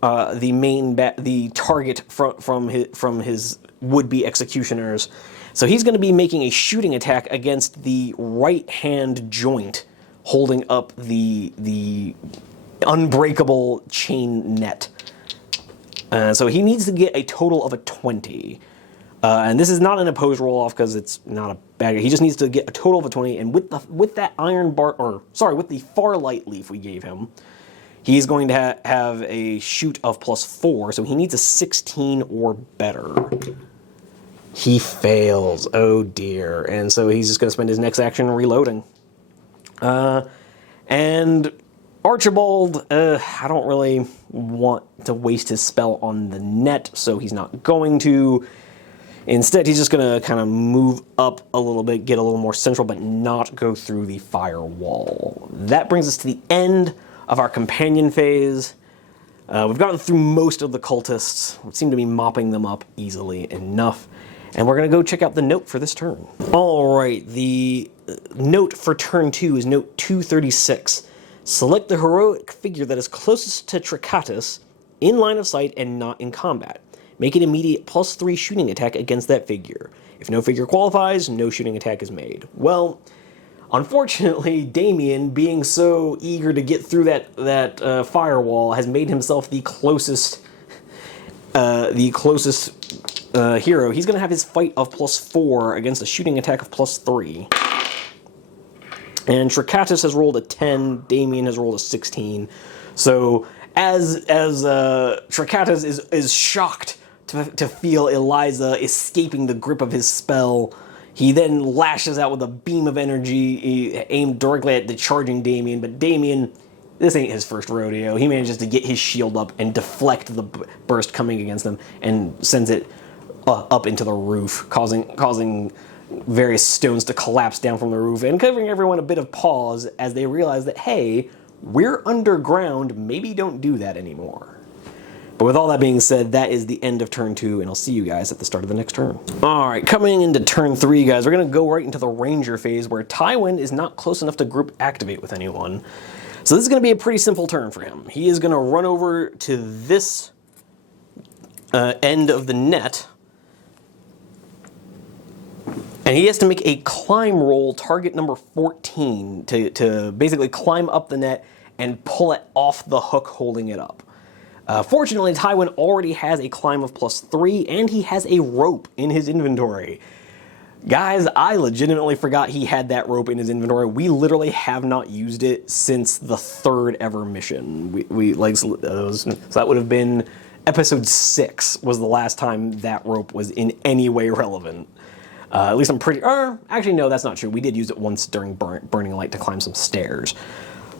the target from his would-be executioners. So he's going to be making a shooting attack against the right hand joint, holding up the unbreakable chain net. So he needs to get a total of a 20. And this is not an opposed roll-off because it's not a bad guy. He just needs to get a total of a 20, and with that with the Farlight Leaf we gave him, he's going to have a shoot of +4, so he needs a 16 or better. He fails. Oh dear. And so he's just going to spend his next action reloading. And Archibald, I don't really want to waste his spell on the net, so he's not going to. Instead, he's just going to kind of move up a little bit, get a little more central, but not go through the firewall. That brings us to the end of our companion phase. We've gotten through most of the cultists. We seem to be mopping them up easily enough. And we're going to go check out the note for this turn. All right, the note for turn 2 is note 236. Select the heroic figure that is closest to Tricatus in line of sight and not in combat. Make an immediate +3 shooting attack against that figure. If no figure qualifies, no shooting attack is made. Well, unfortunately, Damien, being so eager to get through that firewall, has made himself the closest hero. He's going to have his fight of +4 against a shooting attack of +3. And Tricatus has rolled a 10. Damien has rolled a 16. So as Tricatus is shocked to feel Eliza escaping the grip of his spell, he then lashes out with a beam of energy aimed directly at the charging Damien. But Damien, this ain't his first rodeo. He manages to get his shield up and deflect the burst coming against him and sends it up into the roof, causing various stones to collapse down from the roof and giving everyone a bit of pause as they realize that, hey, we're underground, maybe don't do that anymore. But with all that being said, that is the end of turn 2, and I'll see you guys at the start of the next turn. Alright, coming into turn 3, guys, we're going to go right into the Ranger phase, where Tywin is not close enough to group activate with anyone. So this is going to be a pretty simple turn for him. He is going to run over to this end of the net, and he has to make a climb roll, target number 14, to basically climb up the net and pull it off the hook holding it up. Fortunately, Tywin already has a climb of +3, and he has a rope in his inventory. Guys, I legitimately forgot he had that rope in his inventory. We literally have not used it since the 3rd ever mission. So that would have been episode 6 was the last time that rope was in any way relevant. At least I'm pretty... actually, no, that's not true. We did use it once during Burning Light to climb some stairs.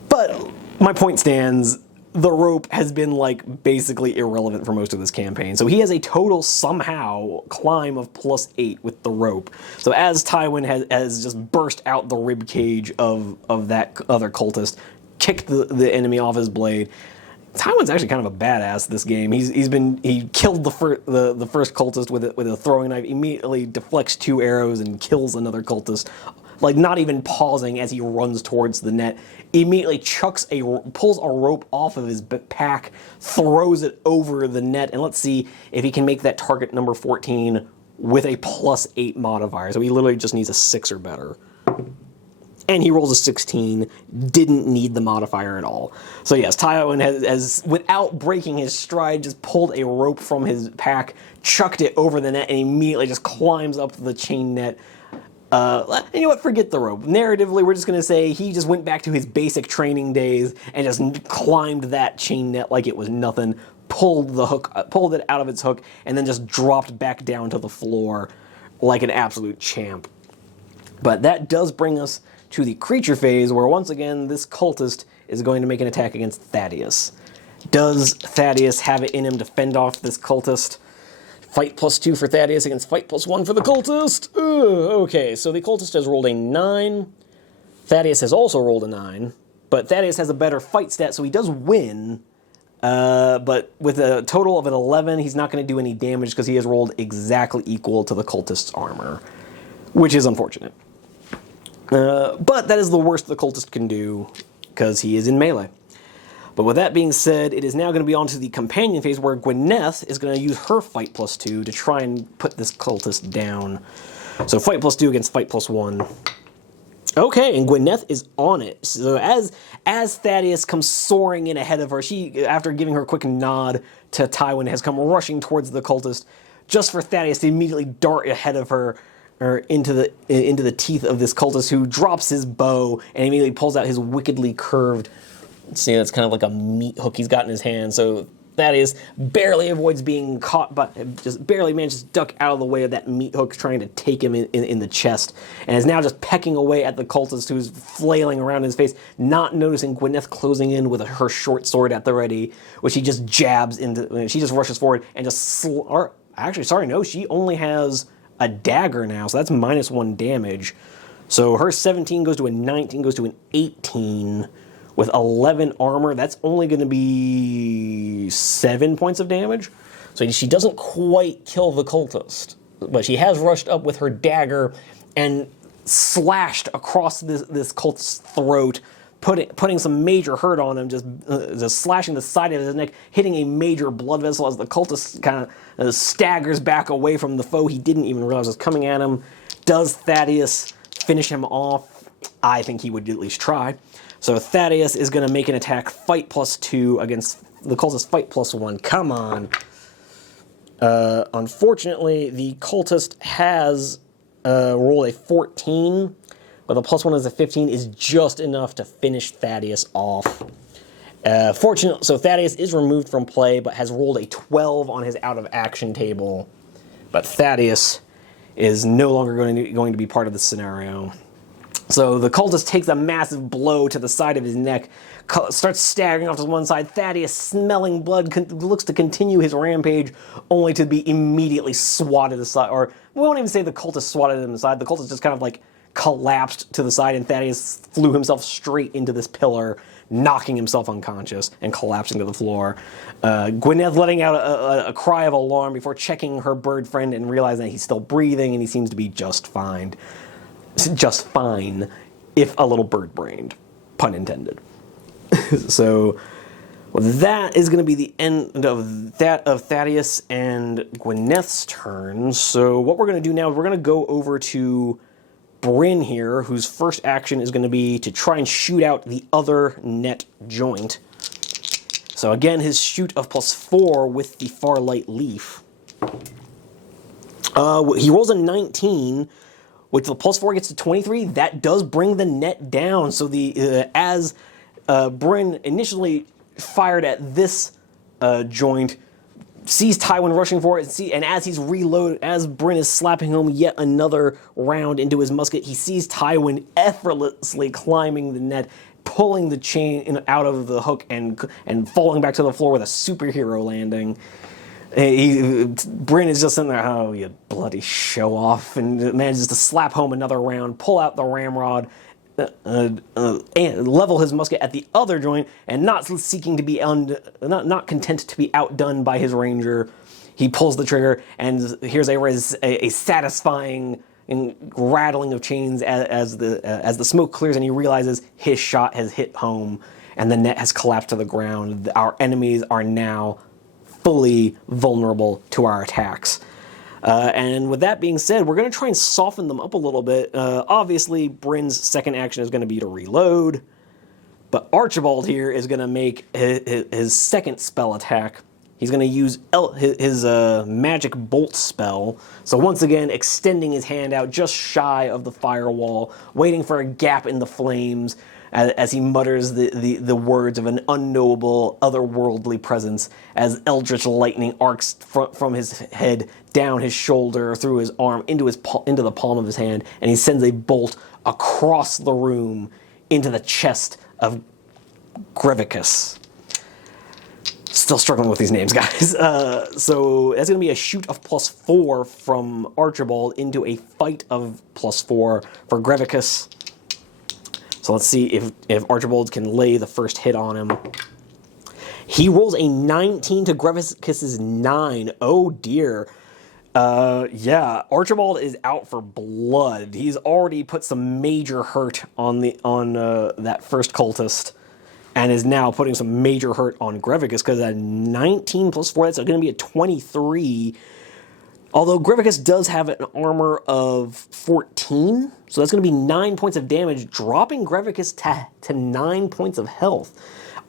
But my point stands. The rope has been, like, basically irrelevant for most of this campaign. So he has a total, somehow, climb of +8 with the rope. So as Tywin has just burst out the rib cage of that other cultist, kicked the enemy off his blade, Tywin's actually kind of a badass this game. He killed the first cultist with a throwing knife, immediately deflects 2 arrows and kills another cultist, like not even pausing as he runs towards the net. Immediately pulls a rope off of his pack, throws it over the net, and let's see if he can make that target number 14 with a +8 modifier. So he literally just needs a 6 or better. And he rolls a 16, didn't need the modifier at all. So yes, Tywin has, without breaking his stride, just pulled a rope from his pack, chucked it over the net, and immediately just climbs up the chain net. And you know what, forget the rope. Narratively, we're just going to say he just went back to his basic training days and just climbed that chain net like it was nothing, pulled it out of its hook, and then just dropped back down to the floor like an absolute champ. But that does bring us to the creature phase, where once again this cultist is going to make an attack against Thaddeus. Does Thaddeus have it in him to fend off this cultist? Fight +2 for Thaddeus against fight +1 for the cultist. Okay, so the cultist has rolled a 9. Thaddeus has also rolled a 9, but Thaddeus has a better fight stat, so he does win. But with a total of an 11, he's not going to do any damage because he has rolled exactly equal to the cultist's armor, which is unfortunate. But that is the worst the cultist can do, because he is in melee. But with that being said, it is now going to be on to the companion phase, where Gwyneth is going to use her fight +2 to try and put this cultist down. So fight +2 against fight +1. Okay, and Gwyneth is on it. So as Thaddeus comes soaring in ahead of her, she, after giving her a quick nod to Tywin, has come rushing towards the cultist, just for Thaddeus to immediately dart ahead of her, or into the teeth of this cultist, who drops his bow and immediately pulls out his wickedly curved, see, that's kind of like a meat hook he's got in his hand. So Thaddeus barely avoids being caught, but just barely manages to duck out of the way of that meat hook trying to take him in the chest, and is now just pecking away at the cultist, who's flailing around his face, not noticing Gwyneth closing in with her short sword at the ready, which he just jabs into. She just rushes forward and just actually, sorry, no, she only has a dagger now, so that's -1 damage. So her 17 goes to a 19, goes to an 18 with 11 armor. That's only going to be 7 points of damage. So she doesn't quite kill the cultist, but she has rushed up with her dagger and slashed across this cultist's throat, putting some major hurt on him, just slashing the side of his neck, hitting a major blood vessel as the cultist kind of staggers back away from the foe he didn't even realize was coming at him. Does Thaddeus finish him off? I think he would at least try. So Thaddeus is going to make an attack, fight +2 against the cultist, fight +1. Come on. Unfortunately, the cultist has rolled a 14, but a +1 as a 15 is just enough to finish Thaddeus off. Fortunately, so Thaddeus is removed from play, but has rolled a 12 on his out of action table. But Thaddeus is no longer going to be part of the scenario. So the cultist takes a massive blow to the side of his neck, starts staggering off to one side. Thaddeus, smelling blood, looks to continue his rampage, only to be immediately swatted aside. Or we won't even say the cultist swatted him aside. The cultist just kind of like collapsed to the side, and Thaddeus flew himself straight into this pillar, knocking himself unconscious and collapsing to the floor. Gwyneth letting out a cry of alarm before checking her bird friend and realizing that he's still breathing and he seems to be just fine. Just fine, if a little bird-brained, pun intended. So that is going to be the end of Thaddeus and Gwyneth's turn. So what we're going to do now is we're going to go over to Bryn here, whose first action is going to be to try and shoot out the other net joint. So again, his shoot of +4 with the far light leaf. He rolls a 19, which the +4 gets to 23. That does bring the net down. So as Bryn initially fired at this joint, sees Tywin rushing for it, and as he's reloaded, as Bryn is slapping home yet another round into his musket, he sees Tywin effortlessly climbing the net, pulling the chain out of the hook, and falling back to the floor with a superhero landing. Bryn is just sitting there, oh, you bloody show-off, and manages to slap home another round, pull out the ramrod, and level his musket at the other joint, and not seeking to be not content to be outdone by his ranger, he pulls the trigger, and here's a satisfying rattling of chains as the smoke clears, and he realizes his shot has hit home, and the net has collapsed to the ground. Our enemies are now fully vulnerable to our attacks. And with that being said, we're going to try and soften them up a little bit. Obviously, Bryn's second action is going to be to reload, but Archibald here is going to make his second spell attack. He's going to use his magic bolt spell. So once again, extending his hand out just shy of the firewall, waiting for a gap in the flames, as he mutters the words of an unknowable, otherworldly presence, as eldritch lightning arcs from his head down his shoulder, through his arm, into the palm of his hand, and he sends a bolt across the room into the chest of Grevicus. Still struggling with these names, guys. So that's going to be a shoot of +4 from Archibald into a fight of +4 for Grevicus. So let's see if Archibald can lay the first hit on him. He rolls a 19 to Grevicus's 9. Oh dear. Yeah, Archibald is out for blood. He's already put some major hurt on that first cultist, and is now putting some major hurt on Grevicus, because a 19 +4, that's going to be a 23. Although Grevicus does have an armor of 14, so that's going to be 9 points of damage, dropping Grevicus to 9 points of health.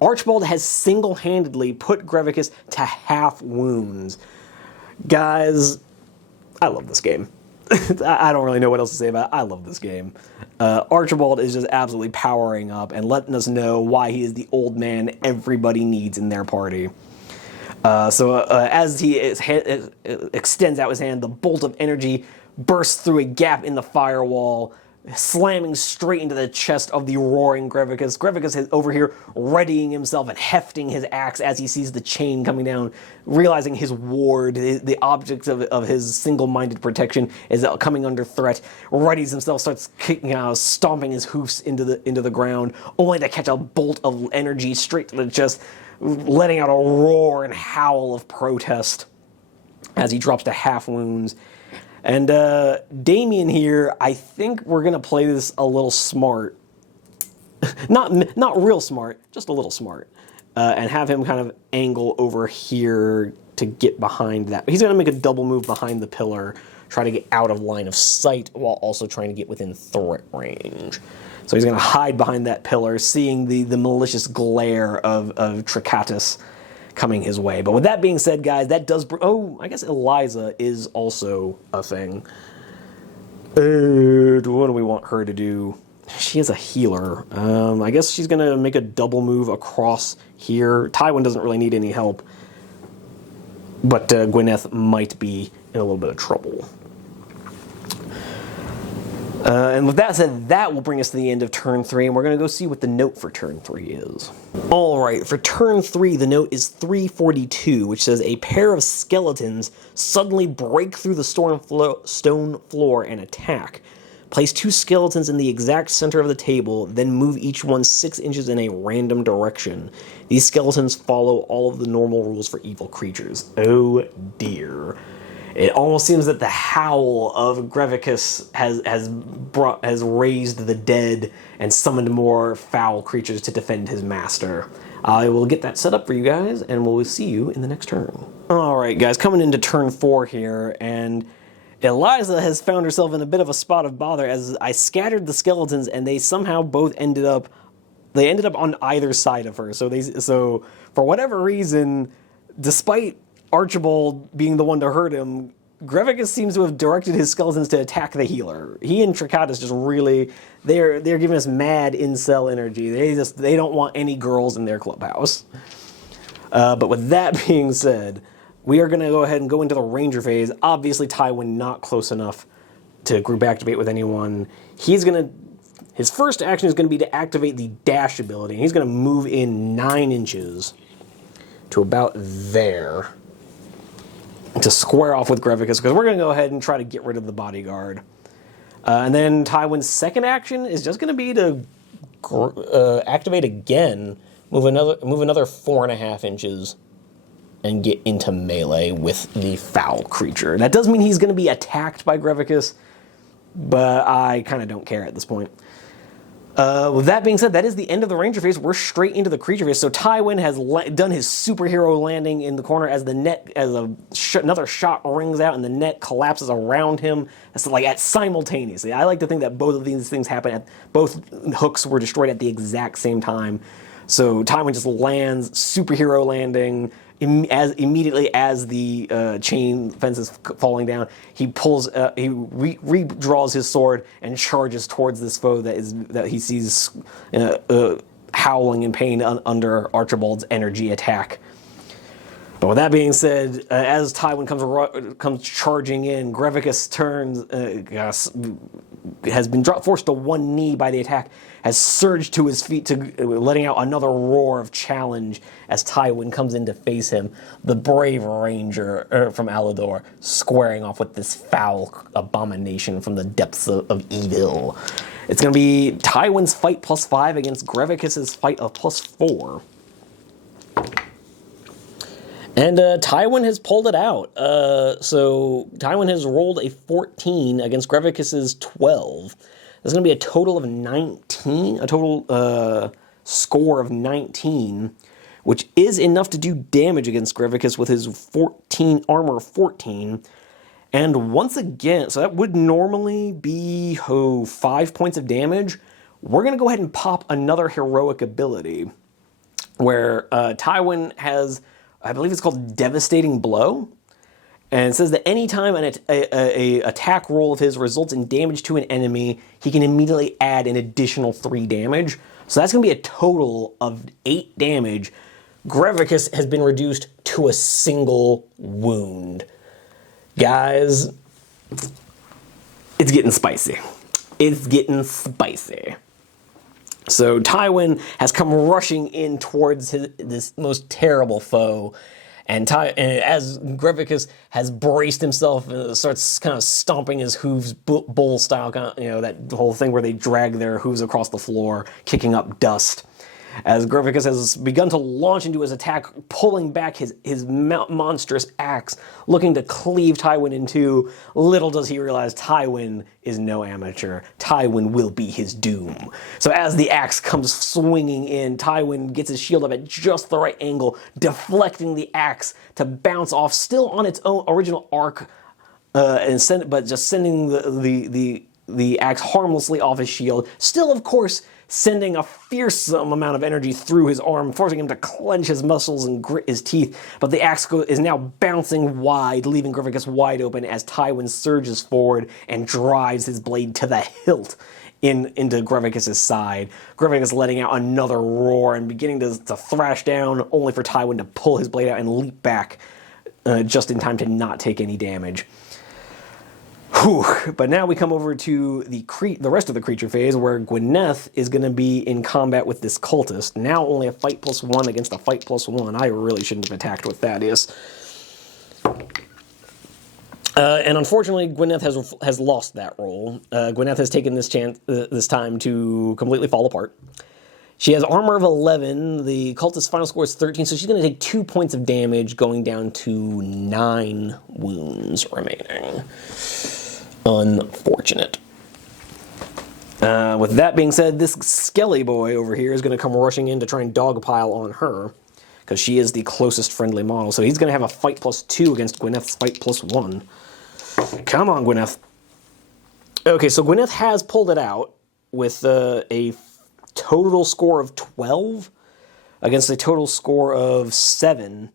Archibald has single-handedly put Grevicus to half wounds. Guys, I love this game. I don't really know what else to say about it. I love this game. Archibald is just absolutely powering up and letting us know why he is the old man everybody needs in their party. As he extends out his hand, the bolt of energy bursts through a gap in the firewall, slamming straight into the chest of the roaring Grevicus. Grevicus is over here readying himself and hefting his axe as he sees the chain coming down, realizing his ward, the object of his single-minded protection, is coming under threat. Readies himself, starts kicking out, stomping his hoofs into the ground, only to catch a bolt of energy straight to the chest, letting out a roar and howl of protest as he drops to half wounds. And Damien here, I think we're going to play this a little smart. Not real smart, just a little smart. And have him kind of angle over here to get behind that. He's going to make a double move behind the pillar, try to get out of line of sight while also trying to get within threat range. So he's going to hide behind that pillar, seeing the malicious glare of Tricatus coming his way. But with that being said, guys, that does... Oh, I guess Eliza is also a thing. What do we want her to do? She is a healer. I guess she's going to make a double move across here. Tywin doesn't really need any help. But Gwyneth might be in a little bit of trouble. And with that said, that will bring us to the end of turn 3, and we're going to go see what the note for turn 3 is. Alright, for turn 3, the note is 342, which says, a pair of skeletons suddenly break through the stone floor and attack. Place 2 skeletons in the exact center of the table, then move each one 6 inches in a random direction. These skeletons follow all of the normal rules for evil creatures. Oh dear. It almost seems that the howl of Grevicus has raised the dead and summoned more foul creatures to defend his master. I will get that set up for you guys, and we'll see you in the next turn. Alright guys, coming into turn 4 here, and Eliza has found herself in a bit of a spot of bother as I scattered the skeletons and they somehow both ended up on either side of her. So for whatever reason, despite Archibald being the one to hurt him, Grevicus seems to have directed his skeletons to attack the healer. He and Tricatus just really, they're giving us mad incel energy. They don't want any girls in their clubhouse. But with that being said, we are going to go ahead and go into the Ranger phase. Obviously, Tywin not close enough to group activate with anyone. His first action is going to be to activate the dash ability. And he's going to move in 9 inches to about there to square off with Grevicus, because we're going to go ahead and try to get rid of the bodyguard. And then Tywin's second action is just going to be to activate again, move another 4.5 inches, and get into melee with the foul creature. That does mean he's going to be attacked by Grevicus, but I kind of don't care at this point. With that being said, that is the end of the Ranger phase. We're straight into the Creature phase. So Tywin has done his superhero landing in the corner as another shot rings out and the net collapses around him. It's like simultaneously. I like to think that both of these things happen both hooks were destroyed at the exact same time. So Tywin just lands, superhero landing. Immediately as the chain fence is falling down, he redraws his sword and charges towards this foe that he sees howling in pain under Archibald's energy attack. But with that being said, as Tywin comes charging in, Grevicus has been forced to one knee by the attack, has surged to his feet, letting out another roar of challenge as Tywin comes in to face him. The brave ranger from Alador squaring off with this foul abomination from the depths of evil. It's going to be Tywin's fight +5 against Grevicus's fight of +4. And Tywin has pulled it out. So Tywin has rolled a 14 against Grevicus's 12. There's going to be a total of 19, a total score of 19, which is enough to do damage against Grevicus with his 14 armor of 14. And once again, so that would normally be 5 points of damage. We're going to go ahead and pop another heroic ability where Tywin has, I believe it's called Devastating Blow. And it says that anytime an attack roll of his results in damage to an enemy, he can immediately add an additional 3 damage. So that's going to be a total of 8 damage. Grevicus has been reduced to a single wound. Guys, it's getting spicy. It's getting spicy. So Tywin has come rushing in towards this most terrible foe, and as Grevicus has braced himself and starts kind of stomping his hooves, bull style, that whole thing where they drag their hooves across the floor, kicking up dust. As Grevicus has begun to launch into his attack, pulling back his monstrous axe, looking to cleave Tywin in two, little does he realize Tywin is no amateur. Tywin will be his doom. So as the axe comes swinging in, Tywin gets his shield up at just the right angle, deflecting the axe to bounce off, still on its own original arc, but just sending the axe harmlessly off his shield. Still, of course, sending a fearsome amount of energy through his arm, forcing him to clench his muscles and grit his teeth. But the axe is now bouncing wide, leaving Grevicus wide open as Tywin surges forward and drives his blade to the hilt into Grevicus' side. Grevicus letting out another roar and beginning to thrash down, only for Tywin to pull his blade out and leap back just in time to not take any damage. Whew. But now we come over to the rest of the creature phase, where Gwyneth is going to be in combat with this cultist. Now only a fight +1 against a fight +1. I really shouldn't have attacked with Thaddeus. And unfortunately, Gwyneth has lost that role. Gwyneth has taken this time to completely fall apart. She has armor of 11. The cultist's final score is 13, so she's going to take 2 points of damage, going down to 9 wounds remaining. Unfortunate. With that being said, this Skelly boy over here is going to come rushing in to try and dogpile on her, because she is the closest friendly model. So he's going to have a fight +2 against Gwyneth's fight +1. Come on, Gwyneth. Okay, so Gwyneth has pulled it out with a total score of 12 against a total score of 7.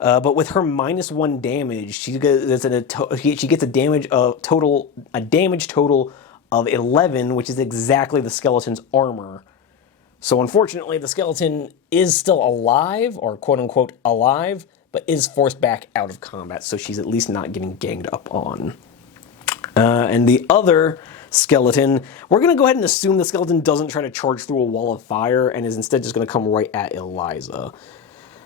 But with her -1 damage, she gets a damage total of 11, which is exactly the skeleton's armor. So unfortunately, the skeleton is still alive, or quote-unquote alive, but is forced back out of combat, so she's at least not getting ganged up on. And the other skeleton, we're going to go ahead and assume the skeleton doesn't try to charge through a wall of fire and is instead just going to come right at Eliza.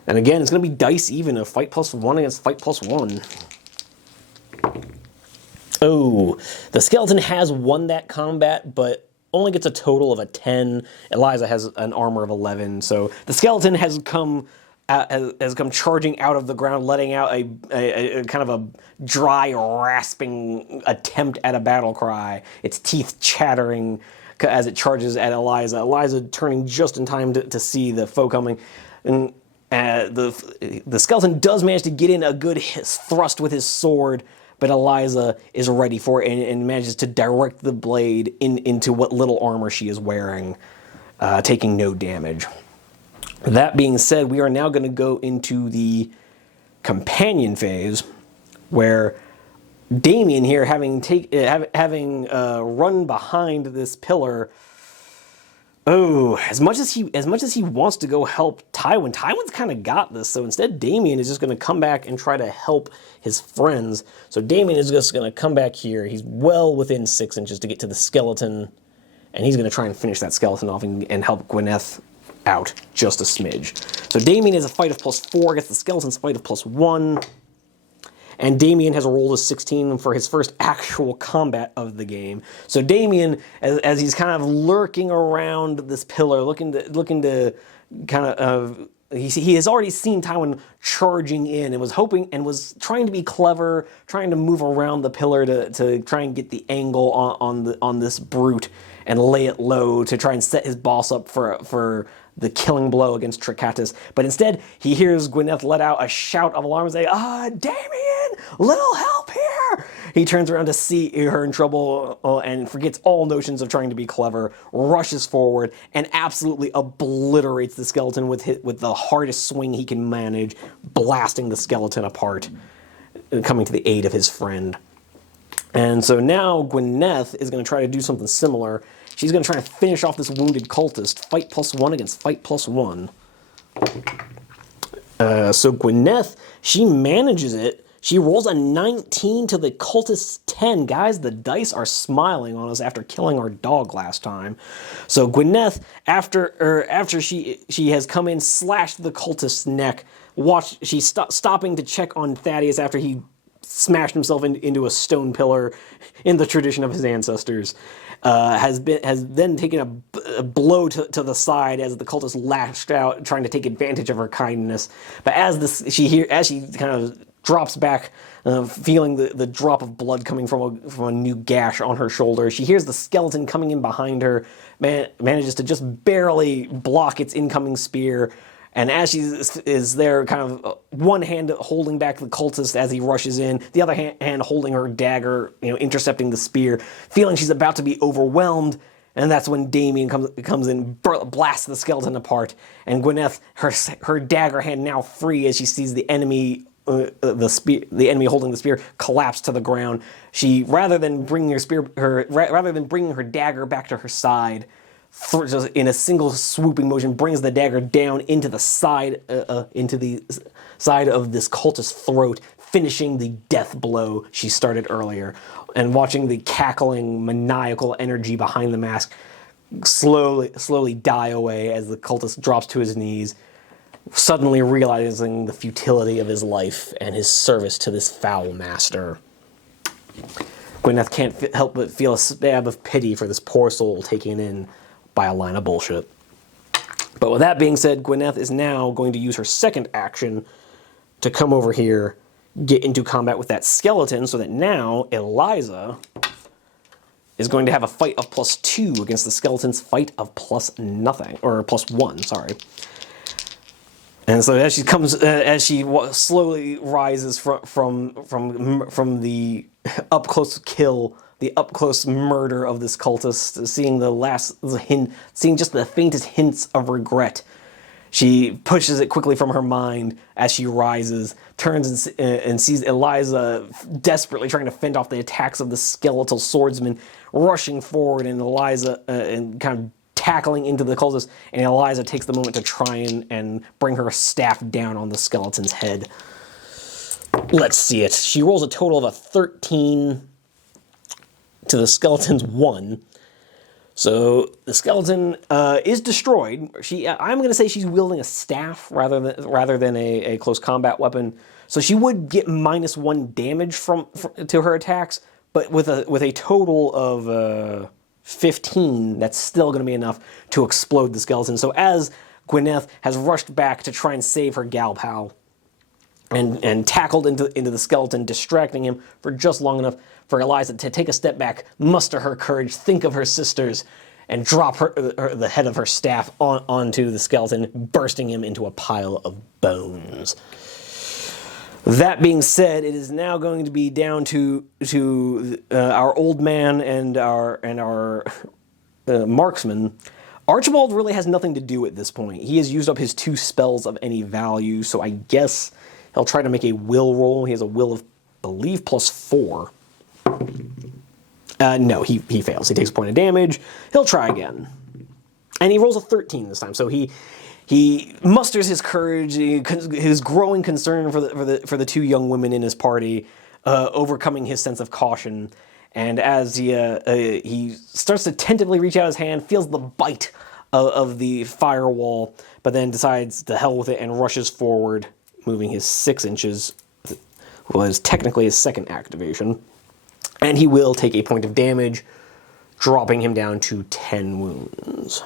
And again, it's going to be dice even, a fight +1 against fight +1. Oh, the skeleton has won that combat, but only gets a total of a 10. Eliza has an armor of 11, so the skeleton has come charging out of the ground, letting out a kind of a dry, rasping attempt at a battle cry, its teeth chattering as it charges at Eliza. Eliza turning just in time to see the foe coming. And the skeleton does manage to get in a good thrust with his sword, but Eliza is ready for it and manages to direct the blade into what little armor she is wearing, taking no damage. That being said, we are now going to go into the companion phase, where Damien here, having run behind this pillar. Oh, as much as he wants to go help Tywin's kind of got this. So instead, Damien is just going to come back and try to help his friends. So Damien is just going to come back here. He's well within 6 inches to get to the skeleton, and he's going to try and finish that skeleton off and help Gwyneth out just a smidge. So Damien is a fight of +4 against the skeleton's fight of +1. And Damien has rolled a 16 for his first actual combat of the game. So Damien, as he's kind of lurking around this pillar, looking to kind of, he has already seen Tywin charging in and was hoping and was trying to be clever, trying to move around the pillar to try and get the angle on this brute and lay it low to try and set his boss up for the killing blow against Tricatus. But instead, he hears Gwyneth let out a shout of alarm and say, Damien, little help here! He turns around to see her in trouble and forgets all notions of trying to be clever, rushes forward, and absolutely obliterates the skeleton with the hardest swing he can manage, blasting the skeleton apart, coming to the aid of his friend. And so now Gwyneth is going to try to do something similar. She's going to try and finish off this wounded cultist. Fight +1 against fight +1. So Gwyneth, she manages it. She rolls a 19 to the cultist's 10. Guys, the dice are smiling on us after killing our dog last time. So Gwyneth, after she has come in, slashed the cultist's neck. She's stopping to check on Thaddeus after he smashed himself into a stone pillar in the tradition of his ancestors. Has then taken a blow to the side as the cultist lashed out, trying to take advantage of her kindness. But as she kind of drops back, feeling the drop of blood coming from a new gash on her shoulder, she hears the skeleton coming in behind her, manages to just barely block its incoming spear. And as she is there, kind of one hand holding back the cultist as he rushes in, the other hand holding her dagger, intercepting the spear, feeling she's about to be overwhelmed. And that's when Damien comes in, blasts the skeleton apart. And Gwyneth, her dagger hand now free as she sees the enemy, the enemy holding the spear, collapse to the ground. She, rather than bringing her dagger back to her side, just in a single swooping motion, brings the dagger down into the side of this cultist's throat, finishing the death blow she started earlier. And watching the cackling, maniacal energy behind the mask slowly die away as the cultist drops to his knees, suddenly realizing the futility of his life and his service to this foul master. Gwyneth can't help but feel a stab of pity for this poor soul taken in by a line of bullshit. But with that being said, Gwyneth is now going to use her second action to come over here, get into combat with that skeleton, so that now Eliza is going to have a fight of +2 against the skeleton's fight of +1, sorry. And so as she slowly rises from the up close kill, the up close murder of this cultist, seeing just the faintest hints of regret, she pushes it quickly from her mind as she rises, turns and sees Eliza desperately trying to fend off the attacks of the skeletal swordsman, rushing forward, and Eliza and kind of tackling into the cultist, and Eliza takes the moment to try and bring her staff down on the skeleton's head. Let's see it. She rolls a total of a 13 to the skeleton's 1. So the skeleton is destroyed. I'm going to say she's wielding a staff rather than a close combat weapon. So she would get -1 damage to her attacks, but with a total of 15, that's still going to be enough to explode the skeleton. So as Gwyneth has rushed back to try and save her gal pal, and tackled into the skeleton, distracting him for just long enough for Eliza to take a step back, muster her courage, think of her sisters, and drop the head of her staff onto the skeleton, bursting him into a pile of bones. That being said, it is now going to be down to our old man and our marksman. Archibald really has nothing to do at this point. He has used up his 2 spells of any value, so I guess he'll try to make a will roll. He has a will of, I believe, +4. No, he fails. He takes a point of damage. He'll try again. And he rolls a 13 this time, so he musters his courage, his growing concern for the 2 young women in his party, overcoming his sense of caution. And as he starts to tentatively reach out his hand, feels the bite of the firewall, but then decides to hell with it and rushes forward, moving his 6 inches, was technically his second activation. And he will take a point of damage, dropping him down to 10 wounds.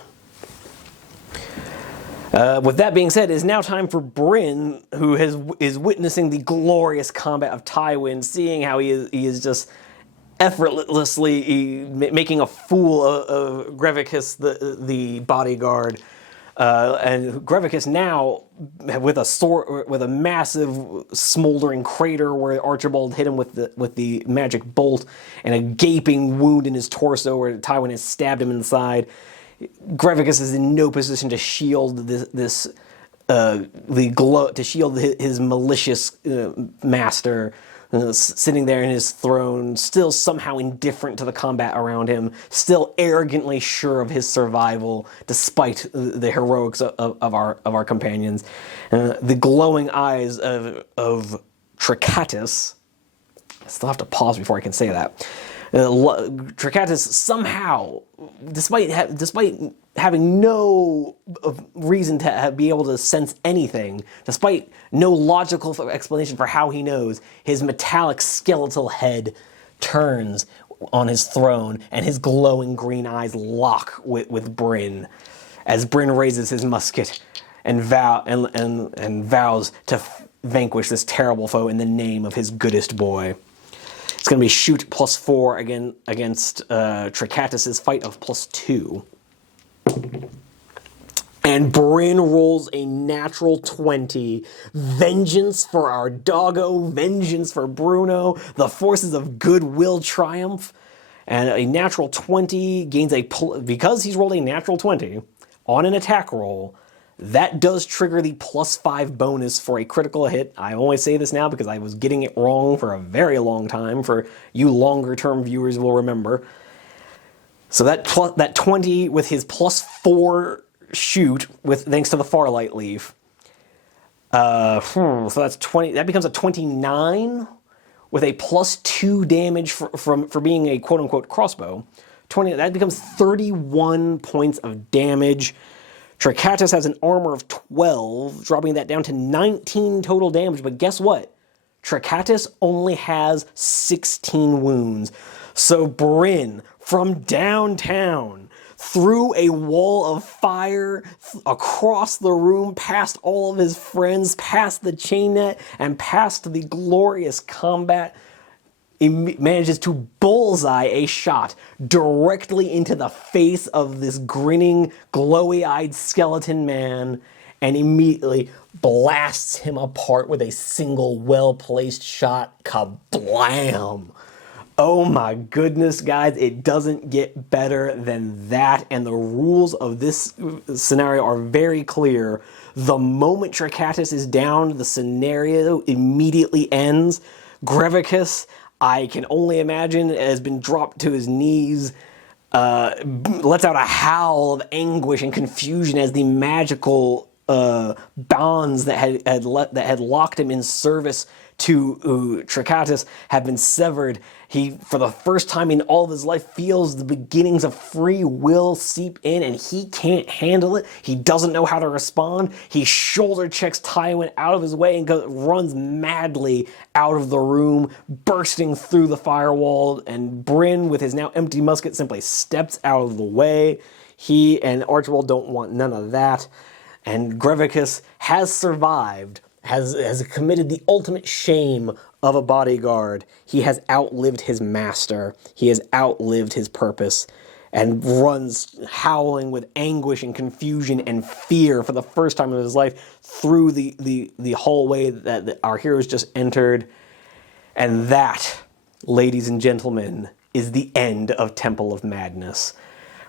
With that being said, it is now time for Bryn, who is witnessing the glorious combat of Tywin, seeing how he is just effortlessly making a fool of Grevicus, the bodyguard. And Grevicus now with a sword, with a massive smoldering crater where Archibald hit him with the magic bolt, and a gaping wound in his torso where Tywin has stabbed him in the side. Grevicus is in no position to shield to shield his malicious master, sitting there in his throne, still somehow indifferent to the combat around him, still arrogantly sure of his survival despite the heroics of our companions. The glowing eyes of Trikatis, I still have to pause before I can say that. Trikatis somehow, despite having no reason to be able to sense anything, despite no logical explanation for how he knows, his metallic skeletal head turns on his throne, and his glowing green eyes lock with Bryn, as Bryn raises his musket and vows to vanquish this terrible foe in the name of his goodest boy. It's going to be shoot +4 again against Trikatis' fight of +2. And Bryn rolls a natural 20. Vengeance for our doggo, vengeance for Bruno. The forces of goodwill triumph. And a natural 20 gains because he's rolled a natural 20 on an attack roll, that does trigger the +5 bonus for a critical hit. I only say this now because I was getting it wrong for a very long time. For you longer term viewers will remember. So that 20 with his +4 shoot thanks to the Farlight Leaf. So that's 20. That becomes a 29 with a +2 damage for being a quote unquote crossbow. 20. That becomes 31 points of damage. Trikatis has an armor of 12, dropping that down to 19 total damage. But guess what? Trikatis only has 16 wounds. So Bryn, from downtown, through a wall of fire, across the room, past all of his friends, past the chain net, and past the glorious combat, he manages to bullseye a shot directly into the face of this grinning, glowy-eyed skeleton man, and immediately blasts him apart with a single well-placed shot. Kablam! Oh my goodness, guys, it doesn't get better than that, and the rules of this scenario are very clear. The moment Trikatis is down, the scenario immediately ends. Grevicus, I can only imagine, has been dropped to his knees, lets out a howl of anguish and confusion as the magical bonds that had locked him in service to Trikatis have been severed. He, for the first time in all of his life, feels the beginnings of free will seep in, and he can't handle it. He doesn't know how to respond. He shoulder checks Tywin out of his way and runs madly out of the room, bursting through the firewall, and Bryn, with his now empty musket, simply steps out of the way. He and Archibald don't want none of that, and Grevicus has survived, has committed the ultimate shame of a bodyguard. He has outlived his master. He has outlived his purpose, and runs howling with anguish and confusion and fear for the first time in his life through the hallway that our heroes just entered. And that, ladies and gentlemen, is the end of Temple of Madness.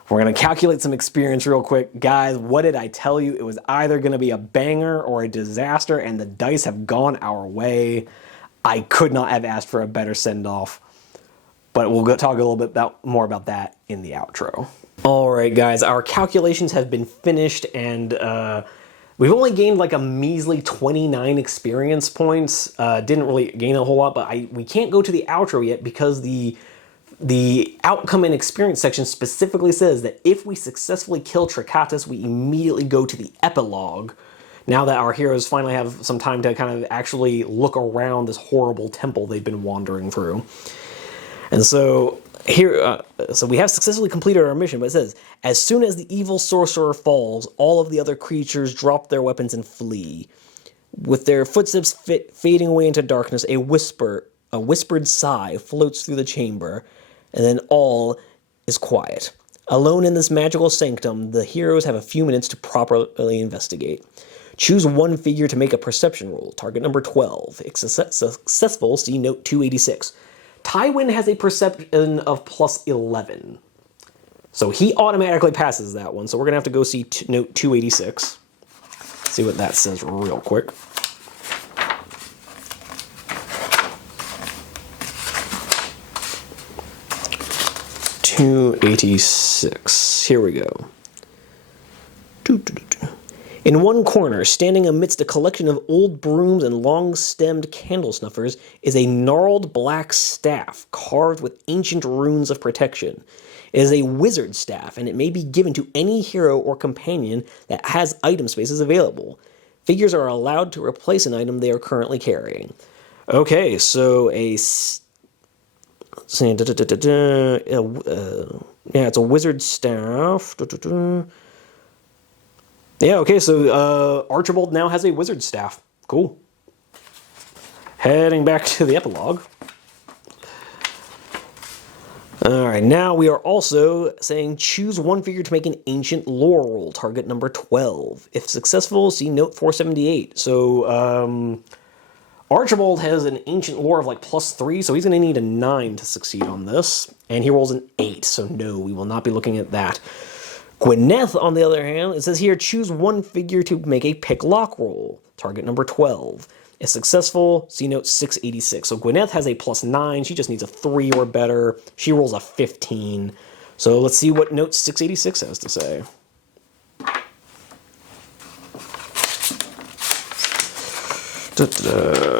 We're going to calculate some experience real quick. Guys, what did I tell you? It was either going to be a banger or a disaster, and the dice have gone our way. I could not have asked for a better send-off. But we'll talk a little bit more about that in the outro. All right, guys, our calculations have been finished, and we've only gained like a measly 29 experience points. Didn't really gain a whole lot, but we can't go to the outro yet because the outcome and experience section specifically says that if we successfully kill Trikatis, we immediately go to the epilogue, now that our heroes finally have some time to kind of actually look around this horrible temple they've been wandering through. And so here, so we have successfully completed our mission, but it says, as soon as the evil sorcerer falls, all of the other creatures drop their weapons and flee. With their footsteps fading away into darkness, a whispered sigh floats through the chamber, and then all is quiet. Alone in this magical sanctum, the heroes have a few minutes to properly investigate. Choose one figure to make a perception roll, target number 12. If successful, see note 286. Tywin has a perception of +11. So he automatically passes that one, so we're going to have to go see note 286. See what that says real quick. '86. Here we go. In one corner, standing amidst a collection of old brooms and long-stemmed candle snuffers, is a gnarled black staff carved with ancient runes of protection. It is a wizard staff, and it may be given to any hero or companion that has item spaces available. Figures are allowed to replace an item they are currently carrying. Okay, so it's a wizard staff. Yeah, okay, so Archibald now has a wizard staff. Cool. Heading back to the epilogue. Alright, now we are also saying choose one figure to make an ancient lore roll, target number 12. If successful, see note 478. So, Archibald has an ancient lore of like +3, so he's going to need a 9 to succeed on this. And he rolls an 8, so no, we will not be looking at that. Gwyneth, on the other hand, it says here, choose one figure to make a pick lock roll. Target number 12. If successful, see note 686. So Gwyneth has a +9. She just needs a 3 or better. She rolls a 15. So let's see what note 686 has to say.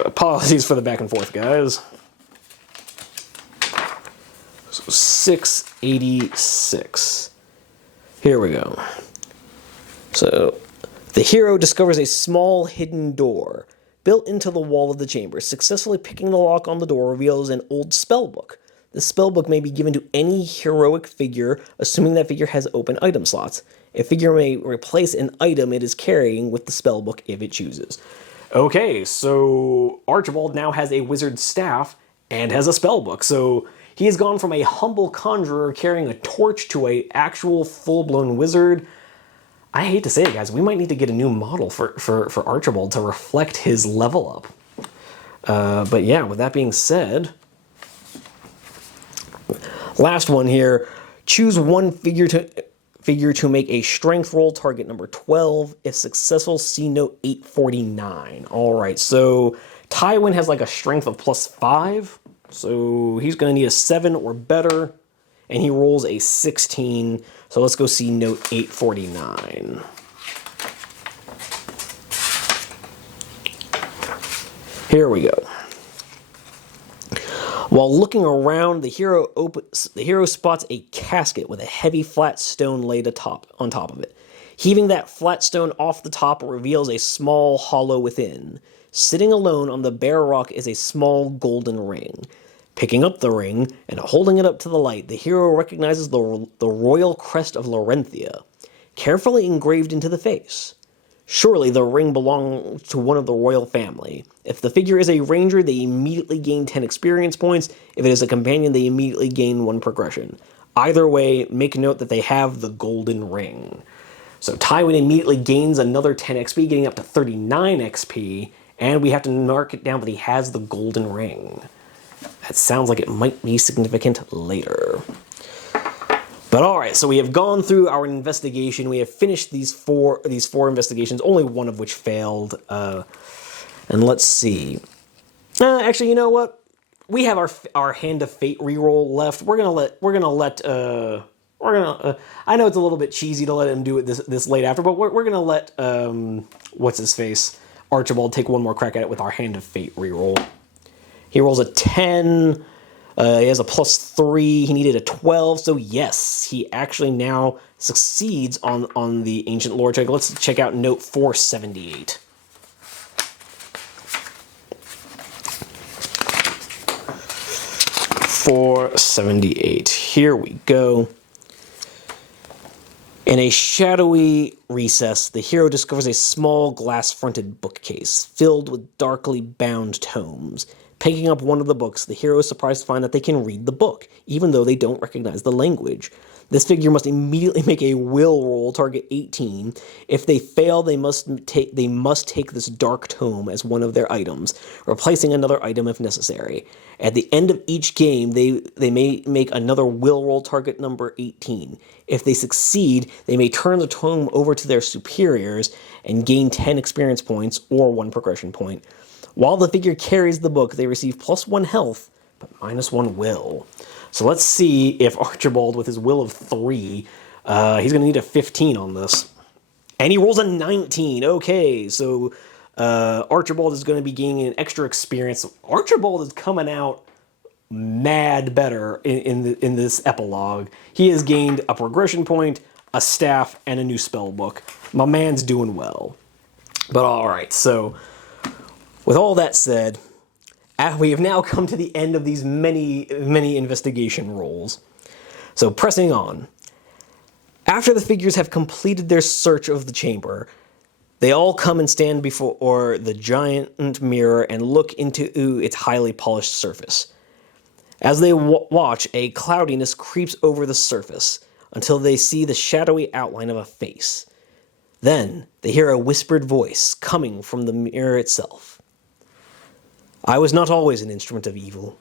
Apologies for the back and forth, guys. So 686. Here we go. So, the hero discovers a small hidden door built into the wall of the chamber. Successfully picking the lock on the door reveals an old spellbook. The spellbook may be given to any heroic figure, assuming that figure has open item slots. A figure may replace an item it is carrying with the spellbook if it chooses. Okay, so Archibald now has a wizard staff and has a spellbook. So he has gone from a humble conjurer carrying a torch to an actual full-blown wizard. I hate to say it, guys, we might need to get a new model for Archibald to reflect his level up. But yeah, with that being said, last one here. Choose one figure to make a strength roll, target number 12. If successful, see note 849. All right, so Tywin has like a strength of +5. So he's going to need a 7 or better, and he rolls a 16. So let's go see note 849. Here we go. While looking around, the hero spots a casket with a heavy flat stone laid on top of it. Heaving that flat stone off the top reveals a small hollow within. Sitting alone on the bare rock is a small golden ring. Picking up the ring and holding it up to the light, the hero recognizes the royal crest of Larenthia, carefully engraved into the face. Surely the ring belongs to one of the royal family. If the figure is a ranger, they immediately gain 10 experience points. If it is a companion, they immediately gain 1 progression. Either way, make note that they have the golden ring. So Tywin immediately gains another 10 XP, getting up to 39 XP, and we have to mark it down that he has the golden ring. That sounds like it might be significant later. But alright, so we have gone through our investigation. We have finished these four investigations, only one of which failed. And let's see. Actually, you know what? We have our Hand of Fate reroll left. I know it's a little bit cheesy to let him do it this late after, but we're gonna let what's his face, Archibald, take one more crack at it with our Hand of Fate reroll. He rolls a 10. He has a +3. He needed a 12. So yes, he actually now succeeds on the ancient lore check. Let's check out note 478. Here we go. In a shadowy recess, the hero discovers a small glass-fronted bookcase filled with darkly bound tomes. Picking up one of the books, the hero is surprised to find that they can read the book, even though they don't recognize the language. This figure must immediately make a will roll, target 18. If they fail, they must take this dark tome as one of their items, replacing another item if necessary. At the end of each game, they may make another will roll, target number 18. If they succeed, they may turn the tome over to their superiors and gain 10 experience points or 1 progression point. While the figure carries the book, they receive +1 health, but -1 will. So let's see if Archibald, with his will of 3, he's going to need a 15 on this. And he rolls a 19. Okay, so Archibald is going to be gaining an extra experience. Archibald is coming out mad better in this epilogue. He has gained a progression point, a staff, and a new spell book. My man's doing well. But alright, so with all that said, we have now come to the end of these many investigation rolls. So pressing on. After the figures have completed their search of the chamber, they all come and stand before the giant mirror and look into its highly polished surface. As they watch, a cloudiness creeps over the surface until they see the shadowy outline of a face. Then they hear a whispered voice coming from the mirror itself. I was not always an instrument of evil.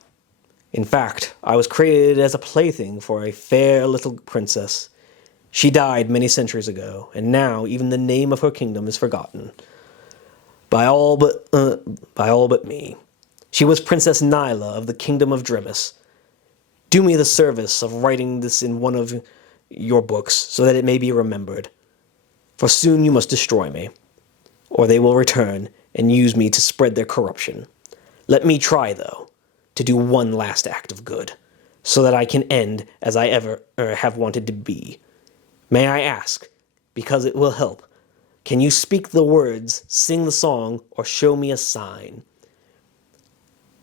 In fact, I was created as a plaything for a fair little princess. She died many centuries ago, and now even the name of her kingdom is forgotten. By all but me. She was Princess Nyla of the Kingdom of Dremis. Do me the service of writing this in one of your books, so that it may be remembered. For soon you must destroy me, or they will return and use me to spread their corruption. Let me try, though, to do one last act of good, so that I can end as I ever have wanted to be. May I ask, because it will help, can you speak the words, sing the song, or show me a sign?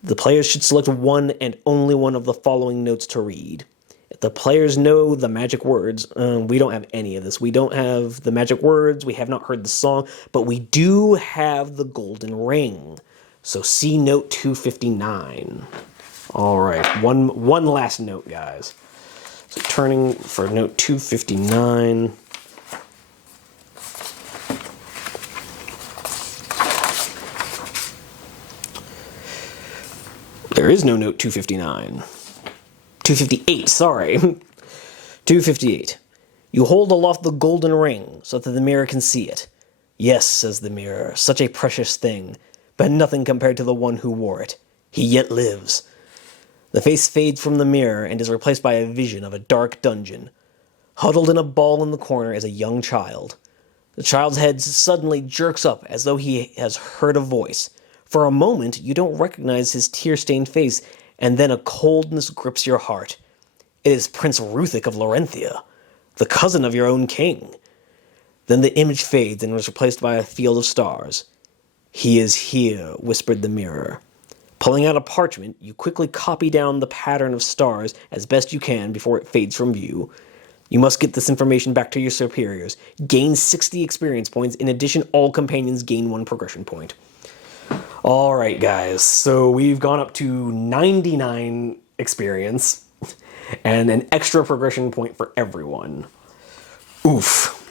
The players should select one and only one of the following notes to read. If the players know the magic words, we don't have any of this. We don't have the magic words, we have not heard the song, but we do have the golden ring. So see note 259. All right, one last note, guys. So turning for note 259. There is no note 259. 258, sorry. 258. You hold aloft the golden ring so that the mirror can see it. Yes, says the mirror, such a precious thing, but nothing compared to the one who wore it. He yet lives. The face fades from the mirror and is replaced by a vision of a dark dungeon. Huddled in a ball in the corner is a young child. The child's head suddenly jerks up as though he has heard a voice. For a moment, you don't recognize his tear-stained face, and then a coldness grips your heart. It is Prince Ruthic of Larenthia, the cousin of your own king. Then the image fades and is replaced by a field of stars. He is here, whispered the mirror. Pulling out a parchment, you quickly copy down the pattern of stars as best you can before it fades from view. You must get this information back to your superiors. Gain 60 experience points. In addition, all companions gain 1 progression point. Alright guys, so we've gone up to 99 experience and an extra progression point for everyone. Oof.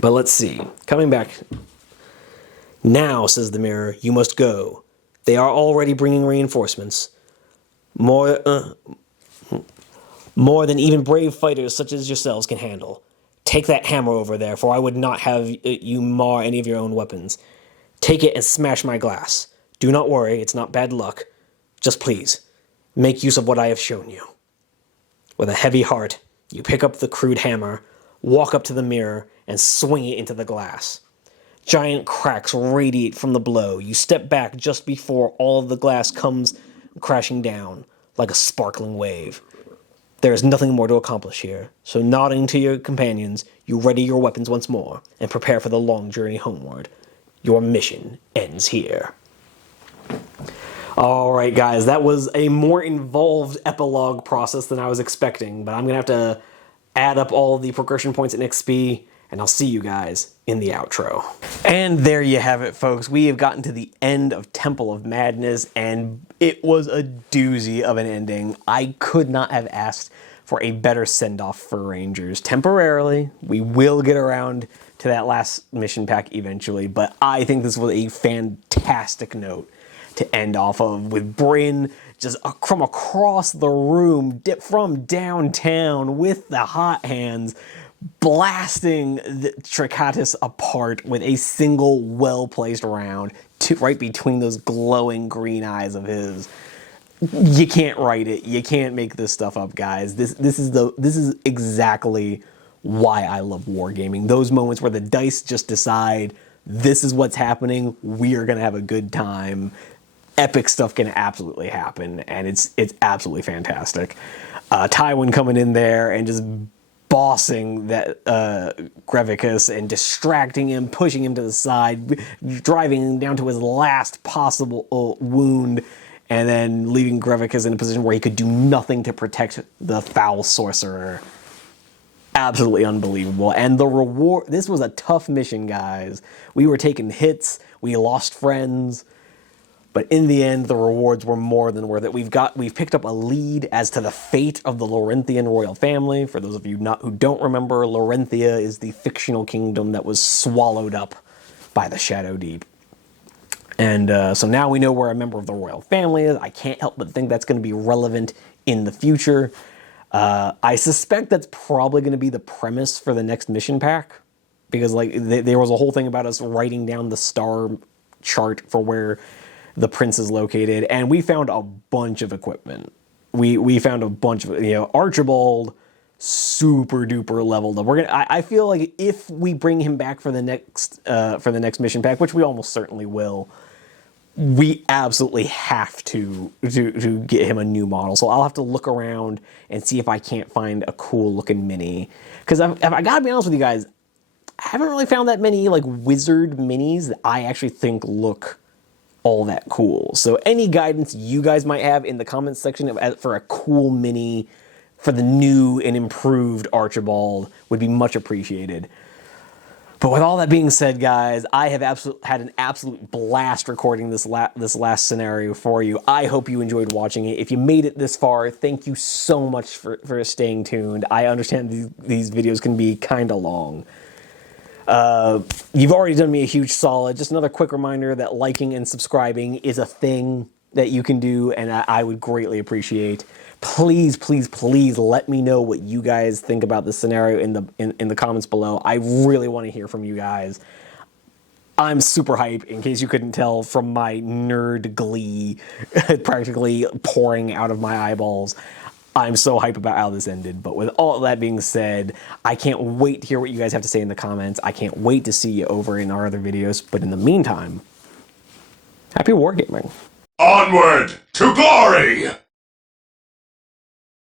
But let's see. Coming back. Now, says the mirror, you must go. They are already bringing reinforcements. More than even brave fighters such as yourselves can handle. Take that hammer over there, for I would not have you mar any of your own weapons. Take it and smash my glass. Do not worry, it's not bad luck. Just please, make use of what I have shown you. With a heavy heart, you pick up the crude hammer, walk up to the mirror, and swing it into the glass. Giant cracks radiate from the blow. You step back just before all of the glass comes crashing down, like a sparkling wave. There is nothing more to accomplish here, so nodding to your companions, you ready your weapons once more, and prepare for the long journey homeward. Your mission ends here. Alright guys, that was a more involved epilogue process than I was expecting, but I'm going to have to add up all the progression points in XP, and I'll see you guys in the outro. And there you have it, folks. We have gotten to the end of Temple of Madness, and it was a doozy of an ending. I could not have asked for a better send-off for Rangers. Temporarily, we will get around to that last mission pack eventually, but I think this was a fantastic note to end off of, with Bryn just from across the room, from downtown with the hot hands, blasting the Tricatus apart with a single well-placed round right between those glowing green eyes of his. You can't write it. You can't make this stuff up, guys. This is exactly why I love wargaming. Those moments where the dice just decide, this is what's happening, we are going to have a good time. Epic stuff can absolutely happen, and it's absolutely fantastic. Tywin coming in there and just bossing that Grevicus and distracting him, pushing him to the side, driving him down to his last possible wound, and then leaving Grevicus in a position where he could do nothing to protect the foul sorcerer. Absolutely unbelievable. And the reward, this was a tough mission, guys. We were taking hits, we lost friends, but in the end, the rewards were more than worth it. We've picked up a lead as to the fate of the Lorenthian royal family. For those of you who don't remember, Lorenthia is the fictional kingdom that was swallowed up by the Shadowdeep. And so now we know where a member of the royal family is. I can't help but think that's going to be relevant in the future. I suspect that's probably going to be the premise for the next mission pack, because like there was a whole thing about us writing down the star chart for where the prince is located, and we found a bunch of equipment. We found a bunch of, Archibald, super duper leveled up. I feel like if we bring him back for the next mission pack, which we almost certainly will, we absolutely have to get him a new model. So I'll have to look around and see if I can't find a cool looking mini. Because I gotta be honest with you guys, I haven't really found that many like wizard minis that I actually think look all that cool. So any guidance you guys might have in the comments section for a cool mini for the new and improved Archibald would be much appreciated. But with all that being said, guys, I have had an absolute blast recording this last scenario for you. I hope you enjoyed watching it. If you made it this far, thank you so much for staying tuned. I understand these videos can be kind of long. You've already done me a huge solid. Just another quick reminder that liking and subscribing is a thing that you can do, and I would greatly appreciate. Please, please, please let me know what you guys think about this scenario in the comments below. I really want to hear from you guys. I'm super hype, in case you couldn't tell from my nerd glee practically pouring out of my eyeballs. I'm so hype about how this ended. But with all that being said, I can't wait to hear what you guys have to say in the comments. I can't wait to see you over in our other videos. But in the meantime, happy wargaming. Onward to glory!